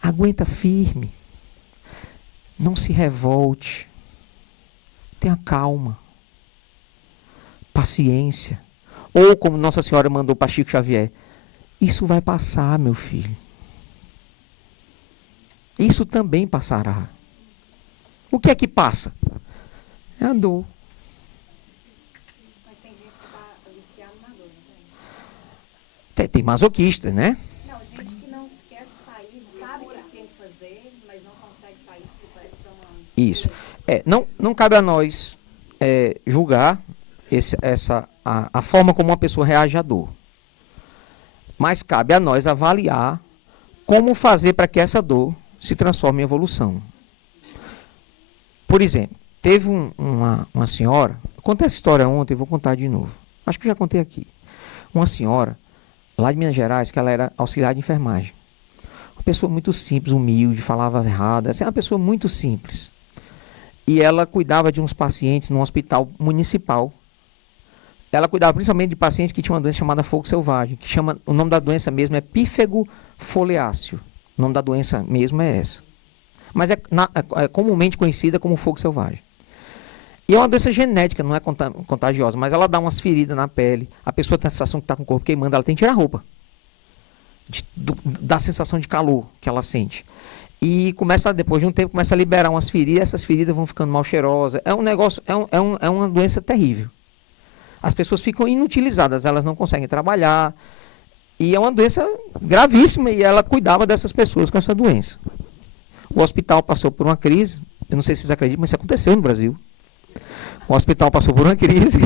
Aguenta firme. Não se revolte. Tenha calma. Paciência. Ou como Nossa Senhora mandou para Chico Xavier. Isso vai passar, meu filho. Isso também passará. O que é que passa? É a dor. Mas tem gente que está viciada na dor, não Tem masoquista, né? Não, gente que não quer sair, sabe o que tem que fazer, mas não consegue sair porque parece que é uma... Isso. Não cabe a nós julgar a forma como uma pessoa reage à dor. Mas cabe a nós avaliar como fazer para que essa dor se transforme em evolução. Por exemplo, teve uma senhora, eu contei essa história ontem, vou contar de novo. Acho que eu já contei aqui. Uma senhora, lá de Minas Gerais, que ela era auxiliar de enfermagem. Uma pessoa muito simples, humilde, falava errado. Essa é uma pessoa muito simples. E ela cuidava de uns pacientes num hospital municipal. Ela cuidava principalmente de pacientes que tinham uma doença chamada fogo selvagem, o nome da doença mesmo é pífego foliáceo. O nome da doença mesmo é essa. Mas é comumente conhecida como fogo selvagem. E é uma doença genética, não é contagiosa, mas ela dá umas feridas na pele. A pessoa tem a sensação que está com o corpo queimando, ela tem que tirar a roupa. Da sensação de calor que ela sente. E depois de um tempo, começa a liberar umas feridas, essas feridas vão ficando mal cheirosas. É um negócio, é uma doença terrível. As pessoas ficam inutilizadas, elas não conseguem trabalhar. E é uma doença gravíssima e ela cuidava dessas pessoas com essa doença. O hospital passou por uma crise, eu não sei se vocês acreditam, mas isso aconteceu no Brasil. O hospital passou por uma crise.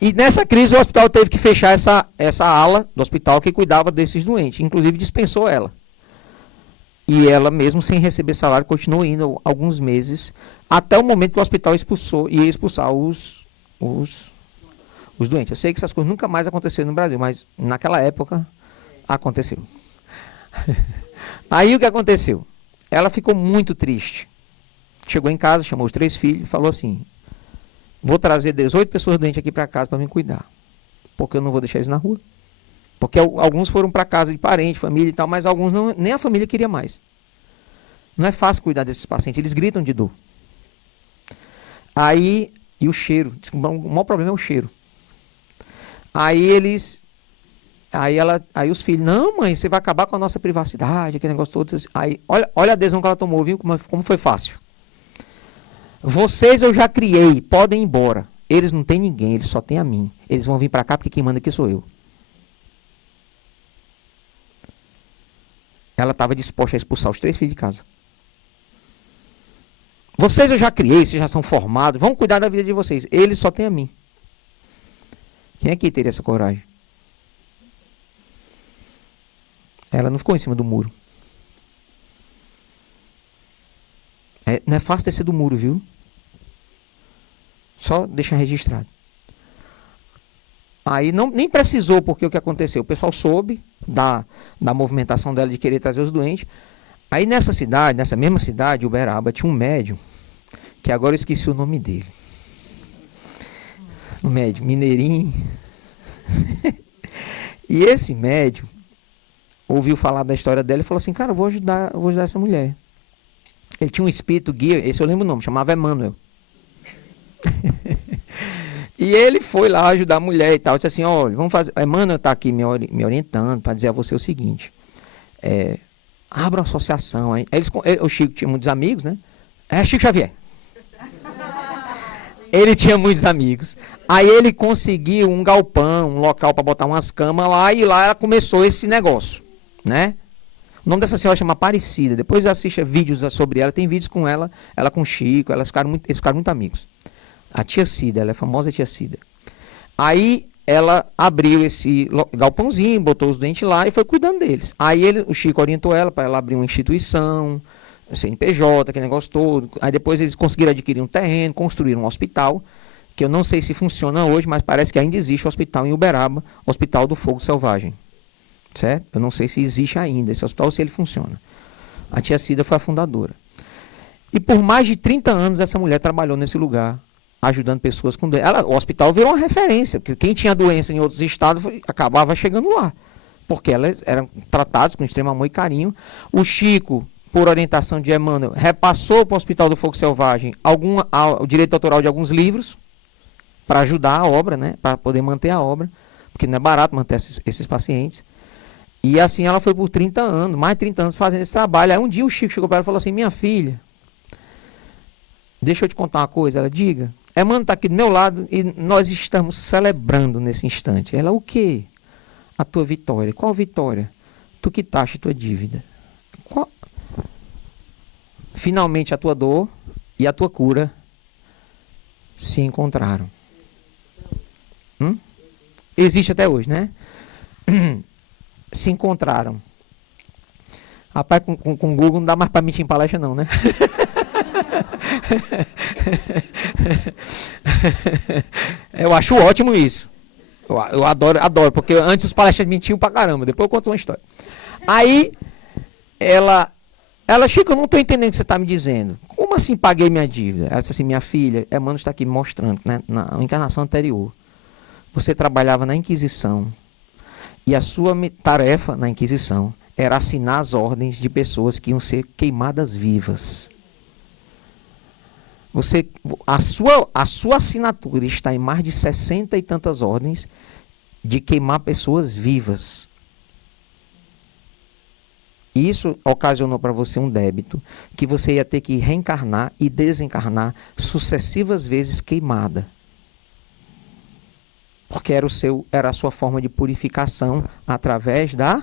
E nessa crise o hospital teve que fechar essa ala do hospital que cuidava desses doentes. Inclusive dispensou ela. E ela, mesmo sem receber salário, continuou indo alguns meses, até o momento que o hospital ia expulsar os doentes. Eu sei que essas coisas nunca mais aconteceram no Brasil, mas naquela época aconteceu. Aí o que aconteceu? Ela ficou muito triste. Chegou em casa, chamou os 3 filhos e falou assim: vou trazer 18 pessoas doentes aqui para casa para me cuidar, porque eu não vou deixar eles na rua. Porque alguns foram para casa de parente, família e tal, mas alguns não, nem a família queria mais. Não é fácil cuidar desses pacientes, eles gritam de dor. Aí, e o cheiro, o maior problema é o cheiro. Aí os filhos, não, mãe, você vai acabar com a nossa privacidade, aquele negócio todo. Aí, olha a adesão que ela tomou, viu? Como foi fácil. Vocês eu já criei, podem ir embora. Eles não têm ninguém, eles só têm a mim. Eles vão vir para cá porque quem manda aqui sou eu. Ela estava disposta a expulsar os 3 filhos de casa. Vocês eu já criei, vocês já são formados, vão cuidar da vida de vocês. Eles só têm a mim. Quem aqui teria essa coragem? Ela não ficou em cima do muro. Não é fácil descer do muro, viu? Só deixar registrado. Aí nem precisou, porque o que aconteceu? O pessoal soube da movimentação dela de querer trazer os doentes. Aí nessa mesma cidade, Uberaba, tinha um médium, que agora eu esqueci o nome dele. Um médium, mineirinho. E esse médium ouviu falar da história dela e falou assim: cara, eu vou ajudar essa mulher. Ele tinha um espírito guia, esse eu lembro o nome, chamava Emmanuel. E ele foi lá ajudar a mulher e tal. Disse assim: olha, vamos fazer. Emmanuel está aqui me orientando para dizer a você o seguinte: abra uma associação. Aí o Chico tinha muitos amigos, né? Chico Xavier. Ele tinha muitos amigos. Aí ele conseguiu um galpão, um local para botar umas camas lá, e lá começou esse negócio, né? O nome dessa senhora chama Aparecida. Depois assista vídeos sobre ela, tem vídeos com ela com o Chico, eles ficaram muito amigos. A tia Cida, ela é a famosa tia Cida. Aí ela abriu esse galpãozinho, botou os dentes lá e foi cuidando deles. Aí o Chico orientou ela para ela abrir uma instituição, CNPJ, aquele negócio todo. Aí depois eles conseguiram adquirir um terreno, construíram um hospital, que eu não sei se funciona hoje, mas parece que ainda existe o hospital em Uberaba, Hospital do Fogo Selvagem. Certo? Eu não sei se existe ainda esse hospital ou se ele funciona. A tia Cida foi a fundadora. E por mais de 30 anos essa mulher trabalhou nesse lugar, ajudando pessoas com doença. O hospital virou uma referência, porque quem tinha doença em outros estados acabava chegando lá, porque elas eram tratadas com extremo amor e carinho. O Chico, por orientação de Emmanuel, repassou para o Hospital do Fogo Selvagem o direito autoral de alguns livros para ajudar a obra, né, para poder manter a obra, porque não é barato manter esses pacientes. E assim ela foi por 30 anos, mais de 30 anos fazendo esse trabalho. Aí um dia o Chico chegou para ela e falou assim: minha filha, deixa eu te contar uma coisa. Ela: diga. Emmanuel está aqui do meu lado e nós estamos celebrando nesse instante. Ela: o quê? A tua vitória. Qual vitória? Tu quitaste tua dívida. Qual? Finalmente a tua dor e a tua cura se encontraram. Existe até hoje, né? Se encontraram. Rapaz, com o Google não dá mais para mentir em palestra não, né? Eu acho ótimo isso. Eu adoro, porque antes os palestrantes mentiam pra caramba. Depois eu conto uma história. Aí, ela, Chico, eu não estou entendendo o que você está me dizendo. Como assim paguei minha dívida? Ela disse assim: minha filha, Emmanuel está aqui me mostrando, né, na encarnação anterior, você trabalhava na Inquisição. E a sua tarefa na Inquisição era assinar as ordens de pessoas que iam ser queimadas vivas. A sua assinatura está em mais de 60 e tantas ordens de queimar pessoas vivas. Isso ocasionou para você um débito que você ia ter que reencarnar e desencarnar sucessivas vezes queimada. Porque era a sua forma de purificação através da...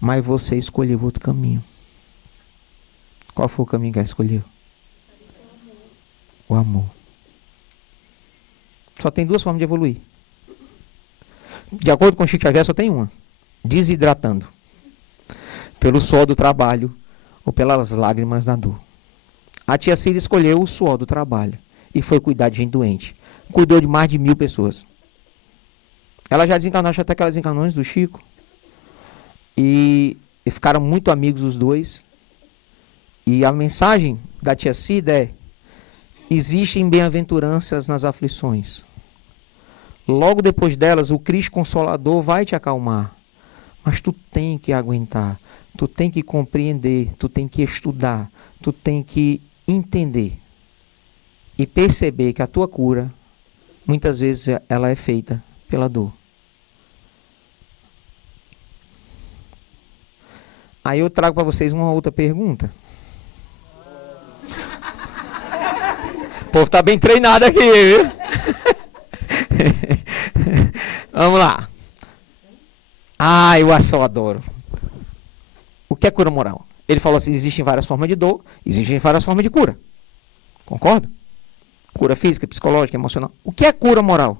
Mas você escolheu outro caminho. Qual foi o caminho que ela escolheu? O amor. Só tem duas formas de evoluir. De acordo com o Chico Xavier, só tem uma. Desidratando. Pelo suor do trabalho ou pelas lágrimas da dor. A tia Cida escolheu o suor do trabalho e foi cuidar de gente doente. Cuidou de mais de 1000 pessoas. Ela já desencarnou, acho até que ela desencarnou antes do Chico. E ficaram muito amigos os dois. E a mensagem da tia Cida é: existem bem-aventuranças nas aflições. Logo depois delas, o Cristo Consolador vai te acalmar. Mas tu tem que aguentar, tu tem que compreender, tu tem que estudar, tu tem que entender. E perceber que a tua cura, muitas vezes, ela é feita pela dor. Aí eu trago para vocês uma outra pergunta. O povo está bem treinado aqui, viu? Vamos lá. Eu só adoro. O que é cura moral? Ele falou assim: existem várias formas de dor, existem várias formas de cura. Concordo? Cura física, psicológica, emocional. O que é cura moral?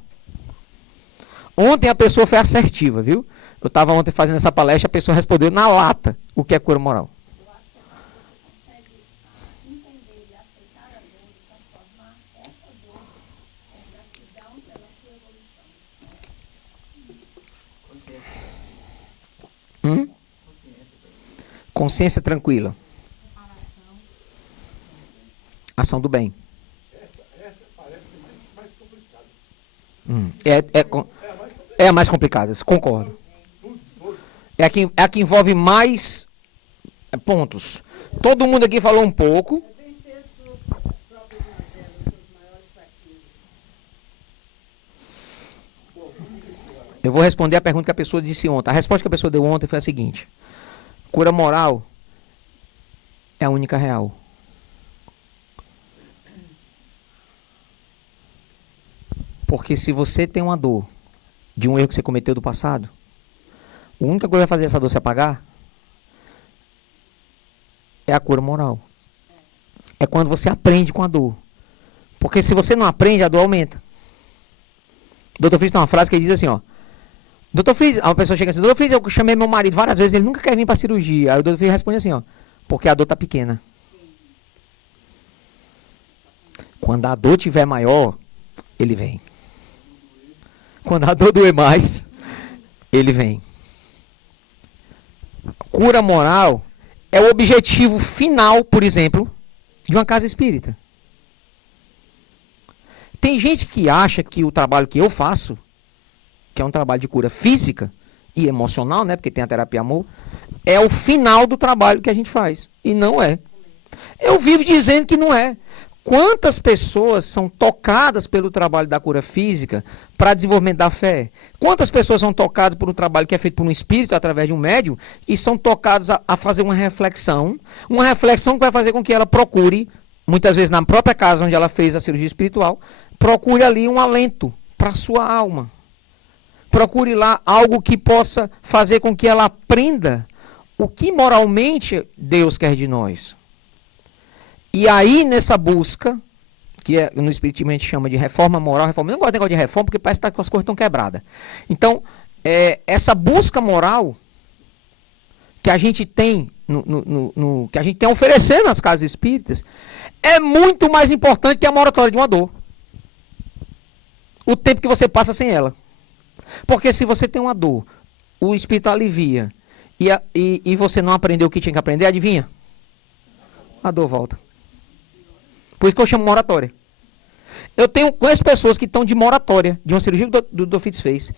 Ontem a pessoa foi assertiva, viu? Eu estava ontem fazendo essa palestra, a pessoa respondeu na lata o que é cura moral. Entender e aceitar a dor e transformar essa dor em gratidão pela sua evolução. Consciência tranquila. Ação do bem. Essa parece mais complicada. É a mais complicada, concordo. É a que envolve mais pontos. Todo mundo aqui falou um pouco. Eu vou responder a pergunta que a pessoa disse ontem. A resposta que a pessoa deu ontem foi a seguinte: cura moral é a única real. Porque se você tem uma dor de um erro que você cometeu do passado, a única coisa que vai fazer essa dor se apagar é a cura moral. É quando você aprende com a dor. Porque se você não aprende, a dor aumenta. O Dr. Fritz tem uma frase que ele diz assim, ó: Dr. Fritz, uma pessoa chega assim: Dr. Fritz, eu chamei meu marido várias vezes, ele nunca quer vir para cirurgia. Aí o Dr. Fritz responde assim, ó: porque a dor está pequena. Quando a dor estiver maior, ele vem. Quando a dor doer mais, ele vem. Cura moral é o objetivo final, por exemplo, de uma casa espírita. Tem gente que acha que o trabalho que eu faço, que é um trabalho de cura física e emocional, né, porque tem a terapia amor, é o final do trabalho que a gente faz. E não é. Eu vivo dizendo que não é. Quantas pessoas são tocadas pelo trabalho da cura física para desenvolvimento da fé? Quantas pessoas são tocadas por um trabalho que é feito por um espírito através de um médium e são tocadas a fazer uma reflexão que vai fazer com que ela procure, muitas vezes na própria casa onde ela fez a cirurgia espiritual, procure ali um alento para a sua alma. Procure lá algo que possa fazer com que ela aprenda o que moralmente Deus quer de nós. E aí, nessa busca, que no Espiritismo a gente chama de reforma moral, eu não gosto de negócio de reforma, porque parece que as coisas estão quebradas. Então, essa busca moral que a gente tem, que a gente tem a oferecer nas casas espíritas, é muito mais importante que a moratória de uma dor. O tempo que você passa sem ela. Porque se você tem uma dor, o espírito alivia, e você não aprendeu o que tinha que aprender, adivinha? A dor volta. Por isso que eu chamo moratória. Conheço pessoas que estão de moratória, de uma cirurgia que o Dr. Fritz fez.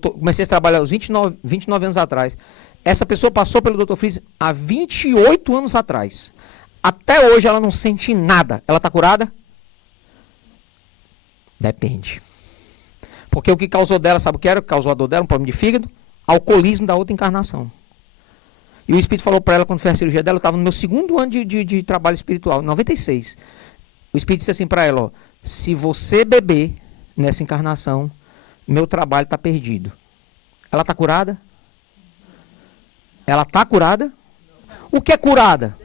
Comecei a trabalhar aos 29 anos atrás. Essa pessoa passou pelo Dr. Fritz há 28 anos atrás. Até hoje ela não sente nada. Ela está curada? Depende. Porque o que causou dela, sabe o que era? O que causou a dor dela? Um problema de fígado, alcoolismo da outra encarnação. E o espírito falou para ela, quando fez a cirurgia dela, eu estava no meu 2º ano de trabalho espiritual, em 96. O espírito disse assim para ela, ó: se você beber nessa encarnação, meu trabalho está perdido. Ela está curada? Ela está curada? O que é curada?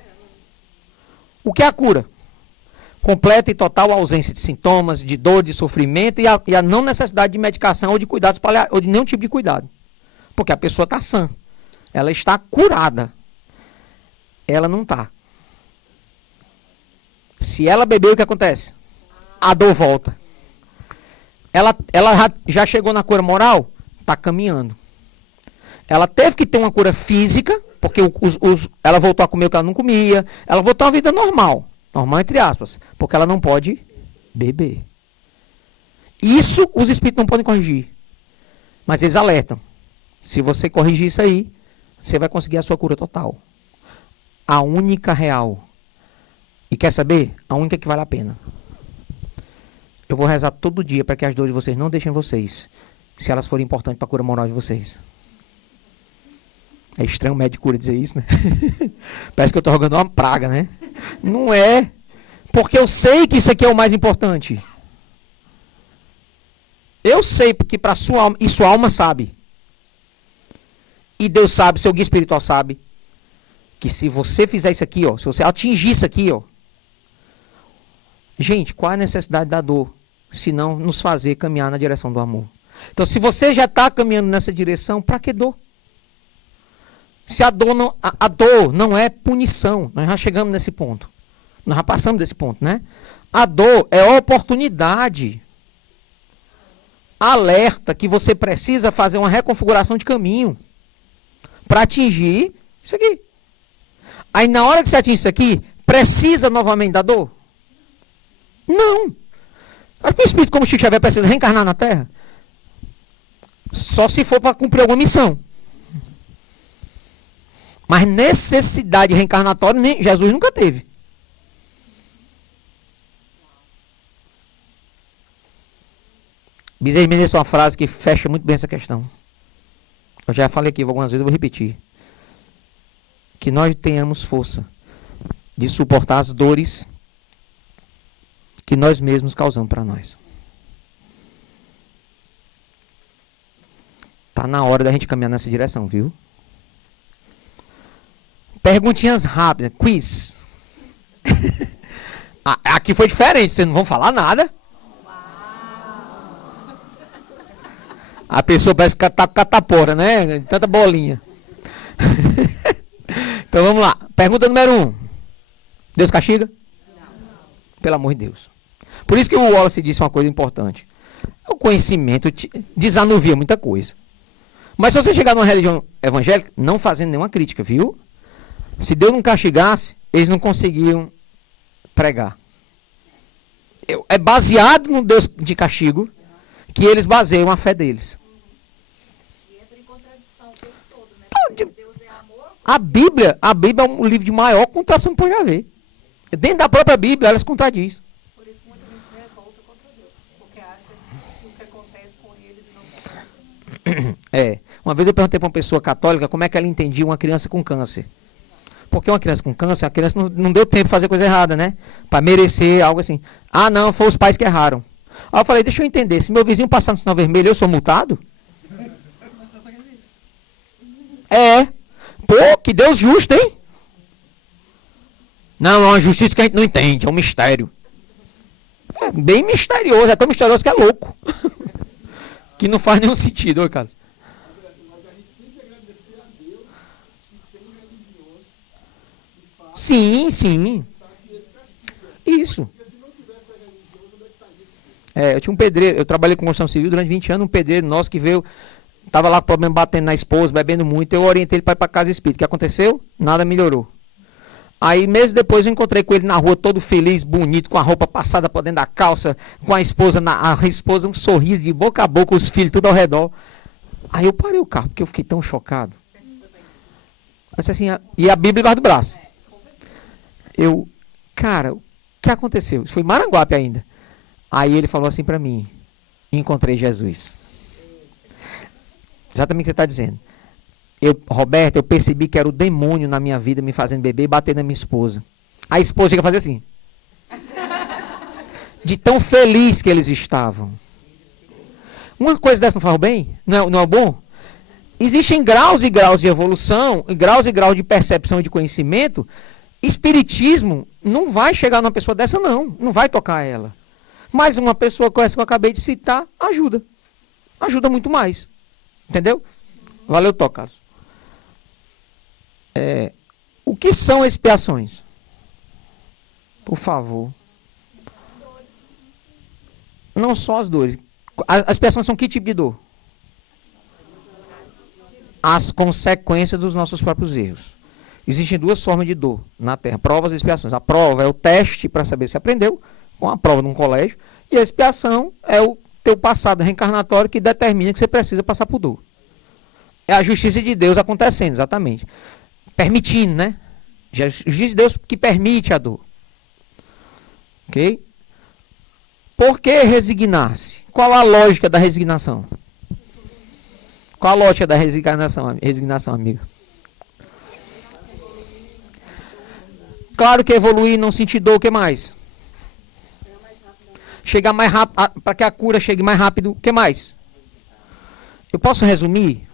O que é a cura? Completa e total ausência de sintomas, de dor, de sofrimento e a não necessidade de medicação ou de cuidados ou de nenhum tipo de cuidado. Porque a pessoa está sã. Ela está curada. Ela não está. Se ela beber, o que acontece? A dor volta. Ela já chegou na cura moral? Está caminhando. Ela teve que ter uma cura física, porque ela voltou a comer o que ela não comia. Ela voltou a uma vida normal. Normal entre aspas. Porque ela não pode beber. Isso os espíritos não podem corrigir. Mas eles alertam. Se você corrigir isso aí, você vai conseguir a sua cura total. A única real. E quer saber? A única que vale a pena. Eu vou rezar todo dia para que as dores de vocês não deixem vocês, se elas forem importantes para a cura moral de vocês. É estranho o médico cura dizer isso, né? Parece que eu estou jogando uma praga, né? Não é. Porque eu sei que isso aqui é o mais importante. Eu sei porque para sua alma, e sua alma sabe. E Deus sabe, seu guia espiritual sabe, que se você fizer isso aqui, ó, se você atingir isso aqui, ó, gente, qual é a necessidade da dor? Se não nos fazer caminhar na direção do amor. Então, se você já está caminhando nessa direção, para que dor? Se a dor não é punição, nós já chegamos nesse ponto. Nós já passamos desse ponto, né? A dor é oportunidade. Alerta que você precisa fazer uma reconfiguração de caminho para atingir isso aqui. Aí, na hora que você atinge isso aqui, precisa novamente da dor? Não. Acho que o espírito, como Chico Xavier, precisa reencarnar na Terra. Só se for para cumprir alguma missão. Mas necessidade reencarnatória Jesus nunca teve. Bezerra de Menezes tem uma frase que fecha muito bem essa questão. Eu já falei aqui algumas vezes, eu vou repetir. Que nós tenhamos força de suportar as dores que nós mesmos causamos para nós. Tá na hora da gente caminhar nessa direção, viu? Perguntinhas rápidas, quiz. Aqui foi diferente, vocês não vão falar nada. A pessoa parece catapora, né? Tanta bolinha. Então vamos lá. Pergunta número 1. Deus castiga? Não. Pelo amor de Deus. Por isso que o Wallace disse uma coisa importante. O conhecimento desanuvia muita coisa. Mas se você chegar numa religião evangélica, não fazendo nenhuma crítica, viu? Se Deus não castigasse, eles não conseguiam pregar. É baseado no Deus de castigo que eles baseiam a fé deles. E entra em contradição o tempo todo, né? Deus é amor. A Bíblia é um livro de maior contradição que pode haver. Dentro da própria Bíblia, ela se contradiz. Por isso que muita gente se revolta contra Deus, porque acha que o que acontece com eles não acontece. Uma vez eu perguntei para uma pessoa católica como é que ela entendia uma criança com câncer. Porque uma criança com câncer, a criança não deu tempo de fazer coisa errada, né? Para merecer algo assim. Ah, não, foi os pais que erraram. Aí eu falei, deixa eu entender, se meu vizinho passar no sinal vermelho, eu sou multado? Pô, que Deus justo, hein? Não, é uma justiça que a gente não entende, é um mistério. É bem misterioso, é tão misterioso que é louco. Que não faz nenhum sentido, ô Carlos. Mas a gente tem que agradecer a Deus que tem religiões que fazem Sim. que ele castiga. Isso. Porque se não tivesse a religião, onde é que estaria isso? Eu tinha um pedreiro, eu trabalhei com construção civil durante 20 anos, um pedreiro nosso que veio, estava lá com problema batendo na esposa, bebendo muito, eu orientei ele para ir para casa espírita. O que aconteceu? Nada melhorou. Aí, meses depois, eu encontrei com ele na rua, todo feliz, bonito, com a roupa passada por dentro da calça, com a esposa, um sorriso de boca a boca, os filhos tudo ao redor. Aí eu parei o carro, porque eu fiquei tão chocado. Eu disse assim, e a Bíblia debaixo do braço. Cara, o que aconteceu? Isso foi em Maranguape ainda. Aí ele falou assim para mim, encontrei Jesus. Exatamente o que você está dizendo. Roberto, eu percebi que era o demônio na minha vida me fazendo beber e bater na minha esposa. A esposa chega a fazer assim. De tão feliz que eles estavam. Uma coisa dessa não faz bem? Não é bom? Existem graus e graus de evolução, graus e graus de percepção e de conhecimento, Espiritismo não vai chegar numa pessoa dessa, não vai tocar ela. Mas uma pessoa com essa que eu acabei de citar, ajuda. Ajuda muito mais. Entendeu? Valeu, Carlos. O que são expiações? Por favor. Não só as dores. As expiações são que tipo de dor? As consequências dos nossos próprios erros. Existem duas formas de dor na Terra, provas e expiações. A prova é o teste para saber se aprendeu, com a prova num colégio, e a expiação é o teu passado reencarnatório que determina que você precisa passar por dor. É a justiça de Deus acontecendo, exatamente. Permitindo, né? A justiça de Deus que permite a dor. Ok? Por que resignar-se? Qual a lógica da resignação? Qual a lógica da resignação, amiga? Claro que evoluir, não sentir dor, o que mais? Chegar mais rápido, para que a cura chegue mais rápido, o que mais? Eu posso resumir?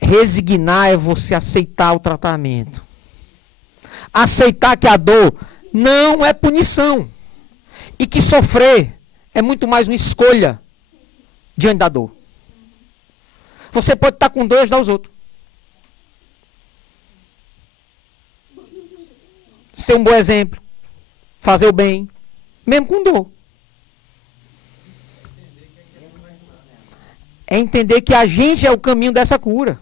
Resignar é você aceitar o tratamento. Aceitar que a dor não é punição. E que sofrer é muito mais uma escolha diante da dor. Você pode estar com dor e ajudar os outros. Ser um bom exemplo. Fazer o bem. Mesmo com dor. É entender que a gente é o caminho dessa cura.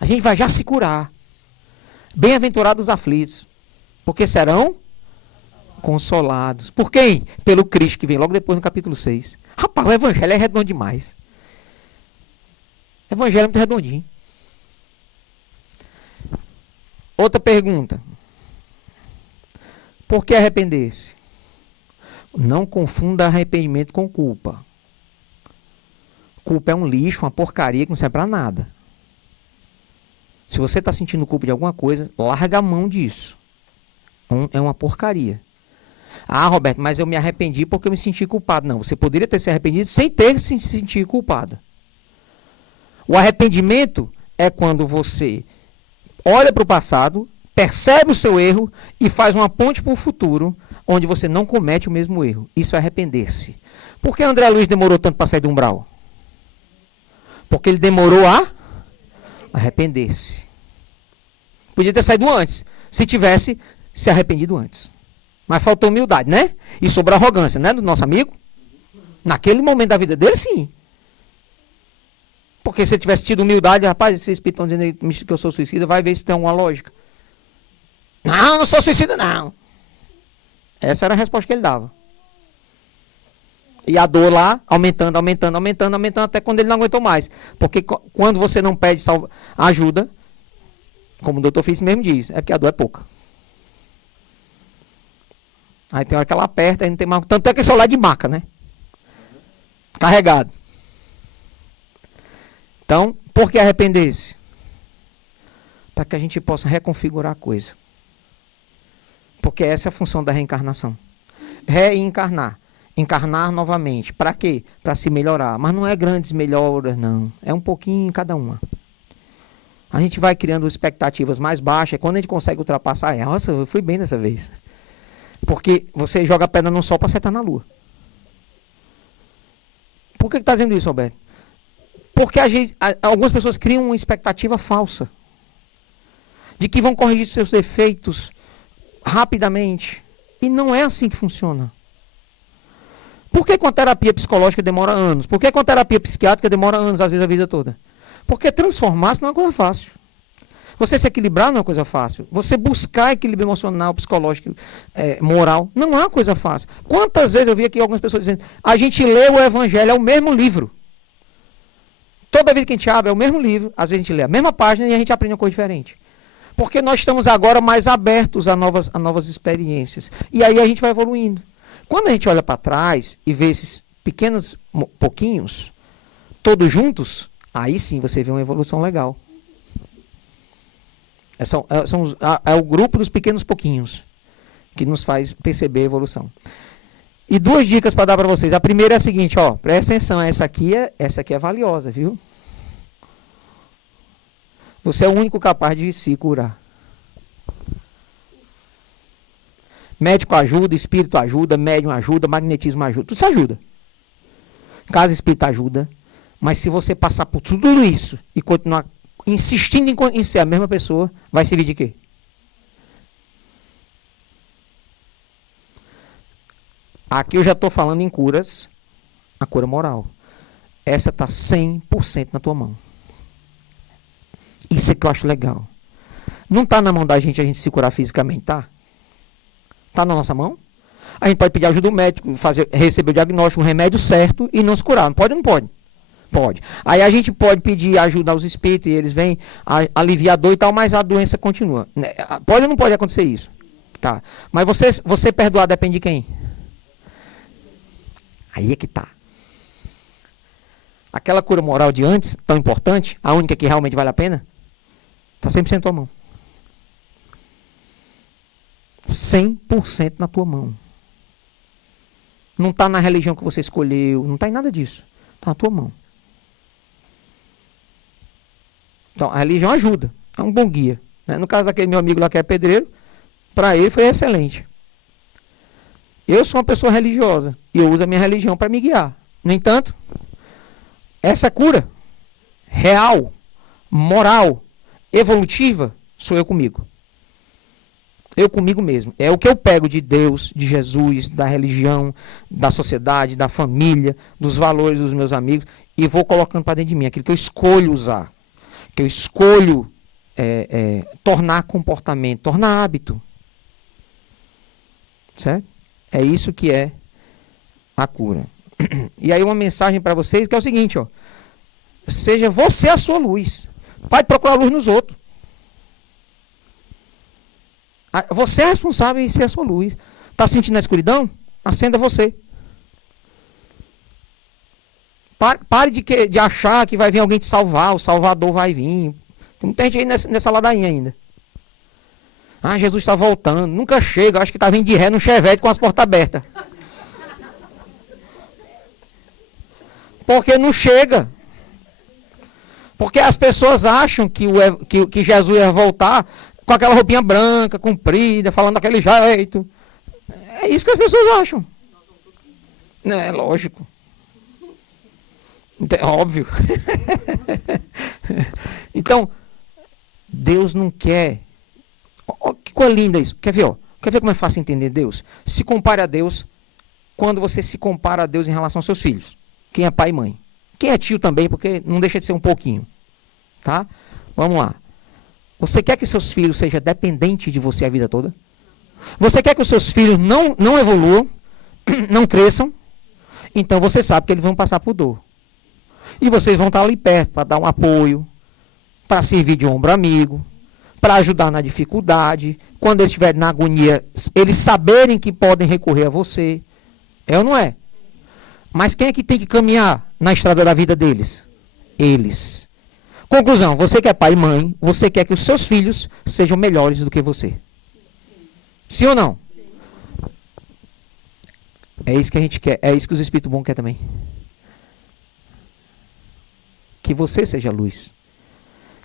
A gente vai já se curar. Bem-aventurados os aflitos. Porque serão consolados. Por quem? Pelo Cristo, que vem logo depois no capítulo 6. Rapaz, o evangelho é redondo demais. O evangelho é muito redondinho. Outra pergunta. Por que arrepender-se? Não confunda arrependimento com culpa. Culpa é um lixo, uma porcaria que não serve para nada. Se você está sentindo culpa de alguma coisa, larga a mão disso. É uma porcaria. Ah, Roberto, mas eu me arrependi porque eu me senti culpado. Não, você poderia ter se arrependido sem ter se sentido culpado. O arrependimento é quando você olha para o passado, percebe o seu erro e faz uma ponte para o futuro, onde você não comete o mesmo erro. Isso é arrepender-se. Por que André Luiz demorou tanto para sair do umbral? Porque ele demorou a arrepender-se. Podia ter saído antes, se tivesse se arrependido antes. Mas faltou humildade, né? E sobrou arrogância, né? Do nosso amigo. Naquele momento da vida dele, sim. Porque se ele tivesse tido humildade, rapaz, esses espíritos estão dizendo que eu sou suicida, vai ver se tem alguma lógica. Não, não sou suicida, não. Essa era a resposta que ele dava. E a dor lá, aumentando, até quando ele não aguentou mais. Porque quando você não pede ajuda, como o doutor Fitz mesmo diz, é porque a dor é pouca. Aí tem hora que ela aperta, aí não tem mais. Tanto é que é só lá de maca, né? Carregado. Então, por que arrepender-se? Para que a gente possa reconfigurar a coisa. Porque essa é a função da reencarnação. Reencarnar. Encarnar novamente. Para quê? Para se melhorar. Mas não é grandes melhoras, não. É um pouquinho em cada uma. A gente vai criando expectativas mais baixas. Quando a gente consegue ultrapassar, nossa, eu fui bem dessa vez. Porque você joga a pedra no sol para acertar na lua. Por que está dizendo isso, Roberto? Porque algumas pessoas criam uma expectativa falsa. De que vão corrigir seus defeitos rapidamente. E não é assim que funciona. Por que com a terapia psicológica demora anos? Por que com a terapia psiquiátrica demora anos, às vezes a vida toda? Porque transformar-se não é uma coisa fácil. Você se equilibrar não é uma coisa fácil. Você buscar equilíbrio emocional, psicológico, moral, não é uma coisa fácil. Quantas vezes eu vi aqui algumas pessoas dizendo, a gente lê o Evangelho, é o mesmo livro. Toda vida que a gente abre é o mesmo livro, às vezes a gente lê a mesma página e a gente aprende uma coisa diferente. Porque nós estamos agora mais abertos a novas experiências. E aí a gente vai evoluindo. Quando a gente olha para trás e vê esses pequenos pouquinhos, todos juntos, aí sim você vê uma evolução legal. É o grupo dos pequenos pouquinhos que nos faz perceber a evolução. E duas dicas para dar para vocês. A primeira é a seguinte, ó, presta atenção, essa aqui é valiosa, viu? Você é o único capaz de se curar. Médico ajuda, espírito ajuda, médium ajuda, magnetismo ajuda. Tudo isso ajuda. Casa espírita ajuda. Mas se você passar por tudo isso e continuar insistindo em ser a mesma pessoa, vai servir de quê? Aqui eu já estou falando em curas, a cura moral. Essa está 100% na tua mão. Isso é que eu acho legal. Não está na mão da gente a gente se curar fisicamente, tá? Está na nossa mão. A gente pode pedir ajuda do médico, receber o diagnóstico, o remédio certo e não se curar. Não pode ou não pode? Pode. Aí a gente pode pedir ajuda aos espíritos e eles vêm aliviar a dor e tal, mas a doença continua. Pode ou não pode acontecer isso? Tá. Mas você perdoar depende de quem? Aí é que tá. Aquela cura moral de antes, tão importante, a única que realmente vale a pena, está 100% na tua mão. 100% na tua mão. Não está na religião que você escolheu, não está em nada disso. Está na tua mão. Então, a religião ajuda, é um bom guia. Né? No caso daquele meu amigo lá que é pedreiro, para ele foi excelente. Eu sou uma pessoa religiosa e eu uso a minha religião para me guiar. No entanto, essa cura real, moral, evolutiva, sou eu comigo. Eu comigo mesmo. É o que eu pego de Deus, de Jesus, da religião, da sociedade, da família, dos valores dos meus amigos e vou colocando para dentro de mim. Aquilo que eu escolho usar. Que eu escolho tornar comportamento, tornar hábito. Certo? É isso que é a cura. E aí uma mensagem para vocês que é o seguinte, ó. Seja você a sua luz. Pare de procurar luz nos outros. Você é responsável em ser a sua luz. Está sentindo a escuridão? Acenda você. Pare de achar que vai vir alguém te salvar, o Salvador vai vir. Tem muita gente aí nessa ladainha ainda. Ah, Jesus está voltando. Nunca chega, acho que está vindo de ré num Chevette com as portas abertas. Porque não chega. Porque as pessoas acham que Jesus ia voltar com aquela roupinha branca, comprida, falando daquele jeito. É isso que as pessoas acham. É lógico. É óbvio. Então, Deus não quer. Oh, que coisa linda isso. Quer ver, ó? Quer ver como é fácil entender Deus? Se compare a Deus quando você se compara a Deus em relação aos seus filhos. Quem é pai e mãe. Quem é tio também, porque não deixa de ser um pouquinho. Tá? Vamos lá. Você quer que seus filhos sejam dependentes de você a vida toda? Você quer que os seus filhos não evoluam, não cresçam? Então você sabe que eles vão passar por dor. E vocês vão estar ali perto para dar um apoio, para servir de ombro amigo, para ajudar na dificuldade. Quando eles estiverem na agonia, eles saberem que podem recorrer a você. É ou não é? Mas quem é que tem que caminhar na estrada da vida deles? Eles. Conclusão, você que é pai e mãe, você quer que os seus filhos sejam melhores do que você. Sim ou não? É isso que a gente quer. É isso que os espíritos bons querem também. Que você seja luz.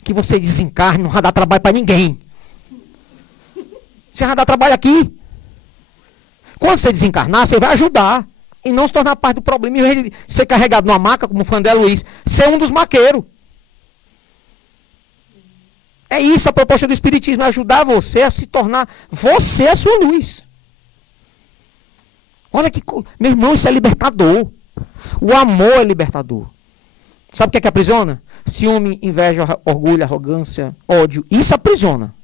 Que você desencarne, não vai dar trabalho para ninguém. Você vai dar trabalho aqui. Quando você desencarnar, você vai ajudar. E não se tornar parte do problema. E ser carregado numa maca, como o Fandé Luiz. Ser um dos maqueiros. É isso a proposta do Espiritismo. É ajudar você a se tornar você a sua luz. Olha que... Meu irmão, isso é libertador. O amor é libertador. Sabe o que é que aprisiona? Ciúme, inveja, orgulho, arrogância, ódio. Isso aprisiona.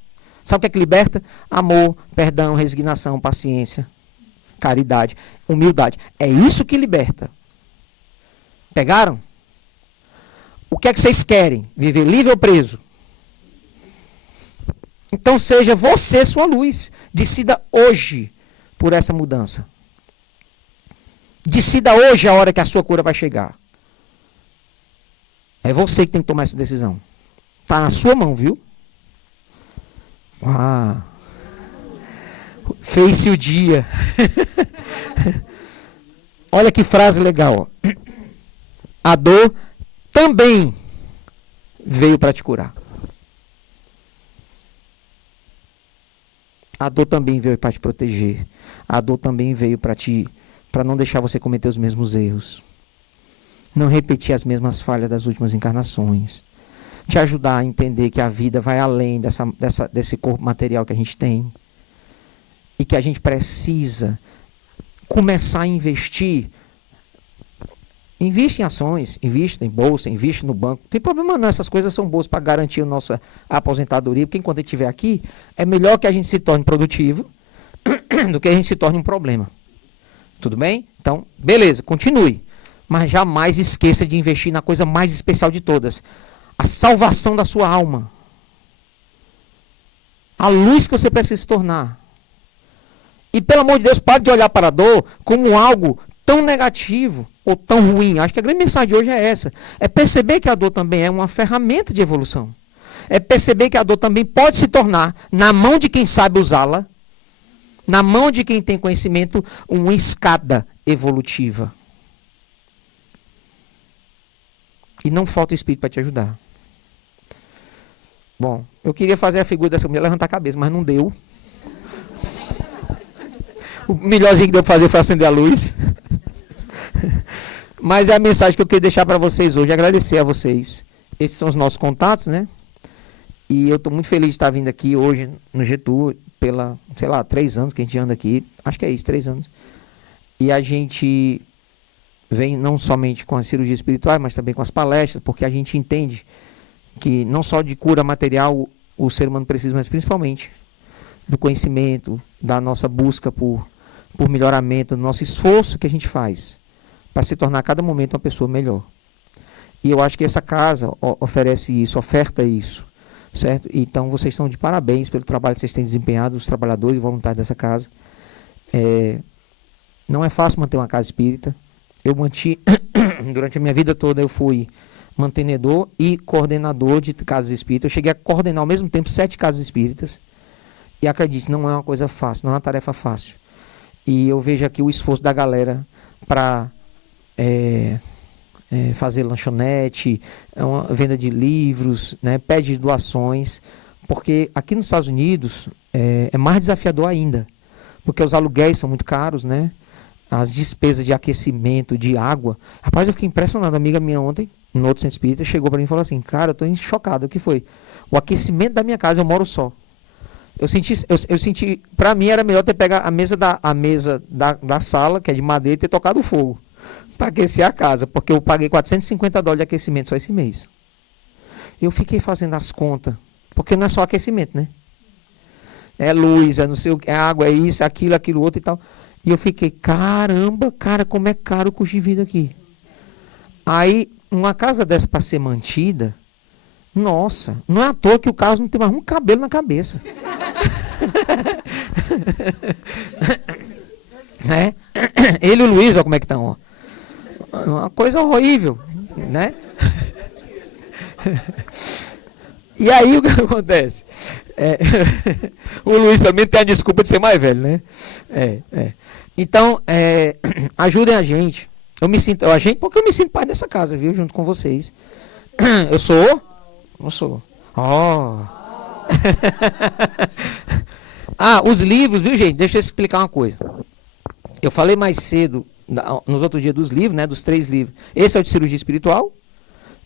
Sabe o que é que liberta? Amor, perdão, resignação, paciência, caridade, humildade. É isso que liberta. Pegaram? O que é que vocês querem? Viver livre ou preso? Então seja você sua luz. Decida hoje por essa mudança. Decida hoje a hora que a sua cura vai chegar. É você que tem que tomar essa decisão. Está na sua mão, viu? Uau. Fez-se o dia. Olha que frase legal. A dor também veio para te curar. A dor também veio para te proteger. A dor também veio para não deixar você cometer os mesmos erros. Não repetir as mesmas falhas das últimas encarnações. Te ajudar a entender que a vida vai além desse corpo material que a gente tem. E que a gente precisa começar a investir. Investe em ações, investe em bolsa, investe no banco. Não tem problema não, essas coisas são boas para garantir a nossa aposentadoria, porque enquanto a gente estiver aqui, é melhor que a gente se torne produtivo do que a gente se torne um problema. Tudo bem? Então, beleza, continue. Mas jamais esqueça de investir na coisa mais especial de todas. A salvação da sua alma. A luz que você precisa se tornar. E pelo amor de Deus, pare de olhar para a dor como algo tão negativo ou tão ruim. Acho que a grande mensagem de hoje é essa. É perceber que a dor também é uma ferramenta de evolução. É perceber que a dor também pode se tornar, na mão de quem sabe usá-la, na mão de quem tem conhecimento, uma escada evolutiva. E não falta espírito para te ajudar. Bom, eu queria fazer a figura dessa mulher levantar a cabeça, mas não deu. O melhorzinho que deu para fazer foi acender a luz. Mas é a mensagem que eu queria deixar para vocês hoje. Agradecer a vocês. Esses são os nossos contatos, né? E eu estou muito feliz de estar vindo aqui hoje no Getúlio, pela, 3 anos que a gente anda aqui. Acho que é isso, 3 anos. E a gente vem não somente com a cirurgia espiritual, mas também com as palestras, porque a gente entende que não só de cura material o ser humano precisa, mas principalmente do conhecimento, da nossa busca por melhoramento, do nosso esforço que a gente faz para se tornar a cada momento uma pessoa melhor. E eu acho que essa casa oferece isso, oferta isso, certo? Então vocês estão de parabéns pelo trabalho que vocês têm desempenhado, os trabalhadores e voluntários dessa casa. Não é fácil manter uma casa espírita. Eu durante a minha vida toda eu fui mantenedor e coordenador de casas espíritas. Eu cheguei a coordenar ao mesmo tempo 7 casas espíritas. E acredite, não é uma coisa fácil, não é uma tarefa fácil. E eu vejo aqui o esforço da galera para fazer lanchonete, uma venda de livros, né, pede doações, porque aqui nos Estados Unidos é mais desafiador ainda, porque os aluguéis são muito caros, né? As despesas de aquecimento, de água. Rapaz, eu fiquei impressionado. Uma amiga minha ontem, no outro centro espírita, chegou para mim e falou assim: cara, eu estou chocado. O que foi? O aquecimento da minha casa, eu moro só. Eu senti, para mim era melhor ter pegado a mesa da sala, que é de madeira, e ter tocado o fogo para aquecer a casa, porque eu paguei $450 de aquecimento só esse mês. Eu fiquei fazendo as contas, porque não é só aquecimento, né? É luz, é não sei o que, é água, é isso, aquilo outro e tal. E eu fiquei, caramba, cara, como é caro o custo de vida aqui. Aí, uma casa dessa para ser mantida, nossa, não é à toa que o Carlos não tem mais um cabelo na cabeça. Né? Ele e o Luiz, olha como é que estão. Uma coisa horrível, né? E aí o que acontece? O Luiz, para mim, tem a desculpa de ser mais velho, né? Então, ajudem a gente. Porque eu me sinto pai dessa casa, viu? Junto com vocês. Eu sou? Não sou. Os livros, viu, gente? Deixa eu explicar uma coisa. Eu falei mais cedo, nos outros dias, dos livros, né? Dos 3 livros. Esse é o de cirurgia espiritual.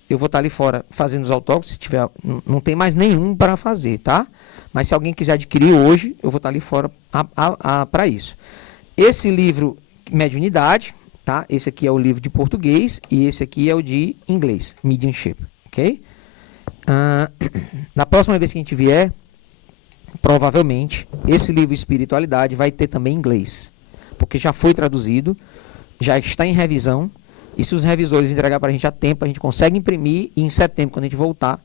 Eu vou estar ali fora fazendo os autógrafos. Se tiver, não tem mais nenhum para fazer, tá? Mas se alguém quiser adquirir hoje, eu vou estar ali fora para isso. Esse livro, Mediunidade, tá? Esse aqui é o livro de português e esse aqui é o de inglês, Mediumship, ok? Na próxima vez que a gente vier, provavelmente, esse livro Espiritualidade vai ter também em inglês, porque já foi traduzido, já está em revisão, e se os revisores entregar para a gente a tempo, a gente consegue imprimir, e em setembro, quando a gente voltar,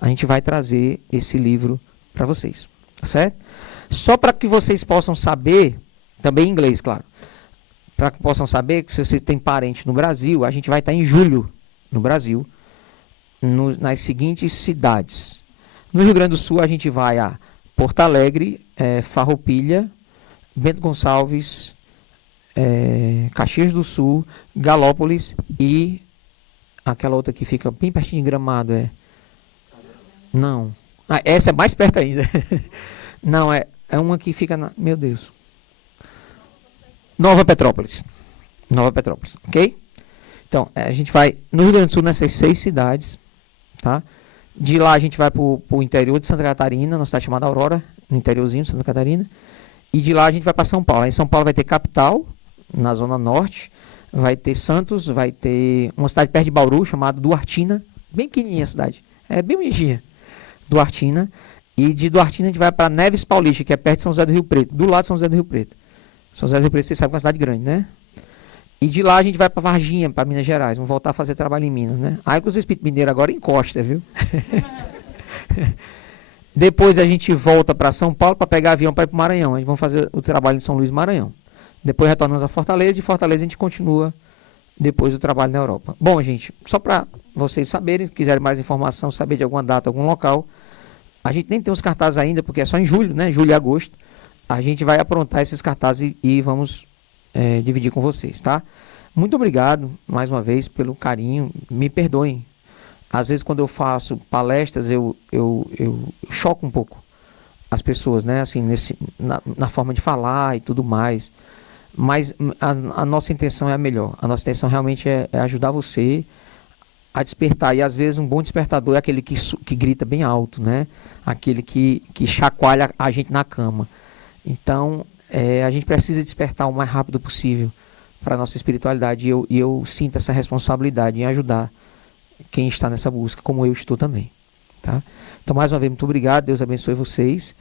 a gente vai trazer esse livro para vocês, tá certo? Só para que vocês possam saber, também em inglês, claro, para que possam saber que se vocês têm parente no Brasil, a gente vai estar em julho no Brasil, nas seguintes cidades. No Rio Grande do Sul, a gente vai a Porto Alegre, Farroupilha, Bento Gonçalves, Caxias do Sul, Galópolis e aquela outra que fica bem pertinho de Gramado. Não. Essa é mais perto ainda. Não, é uma que fica na... Meu Deus. Nova Petrópolis. Nova Petrópolis, ok? Então, a gente vai no Rio Grande do Sul nessas 6 cidades, tá? De lá a gente vai para o interior de Santa Catarina, numa cidade chamada Aurora, no interiorzinho de Santa Catarina. E de lá a gente vai para São Paulo. Aí em São Paulo vai ter capital, na zona norte. Vai ter Santos, vai ter uma cidade perto de Bauru, chamada Duartina. Bem pequenininha a cidade. É bem bonitinha. Duartina. E de Duartina a gente vai para Neves Paulista, que é perto de São José do Rio Preto. Do lado de São José do Rio Preto. São José do Rio Preto, vocês sabem que é uma cidade grande, né? E de lá a gente vai para Varginha, para Minas Gerais. Vamos voltar a fazer trabalho em Minas, né? Aí com os Espíritos Mineiros agora encosta, viu? Depois a gente volta para São Paulo para pegar avião para ir para o Maranhão. A gente vai fazer o trabalho em São Luís, Maranhão. Depois retornamos a Fortaleza. De Fortaleza a gente continua depois o trabalho na Europa. Bom, gente, só para vocês saberem, se quiserem mais informação, saber de alguma data, algum local. A gente nem tem os cartazes ainda, porque é só em julho, né? Julho e agosto. A gente vai aprontar esses cartazes e vamos dividir com vocês, tá? Muito obrigado, mais uma vez, pelo carinho. Me perdoem. Às vezes, quando eu faço palestras, eu choco um pouco as pessoas, né? Assim, na forma de falar e tudo mais. Mas a nossa intenção é a melhor. A nossa intenção realmente é ajudar você a despertar. E às vezes um bom despertador é aquele que grita bem alto, né? Aquele que chacoalha a gente na cama. Então, a gente precisa despertar o mais rápido possível para a nossa espiritualidade. E eu sinto essa responsabilidade em ajudar quem está nessa busca, como eu estou também. Tá? Então, mais uma vez, muito obrigado. Deus abençoe vocês.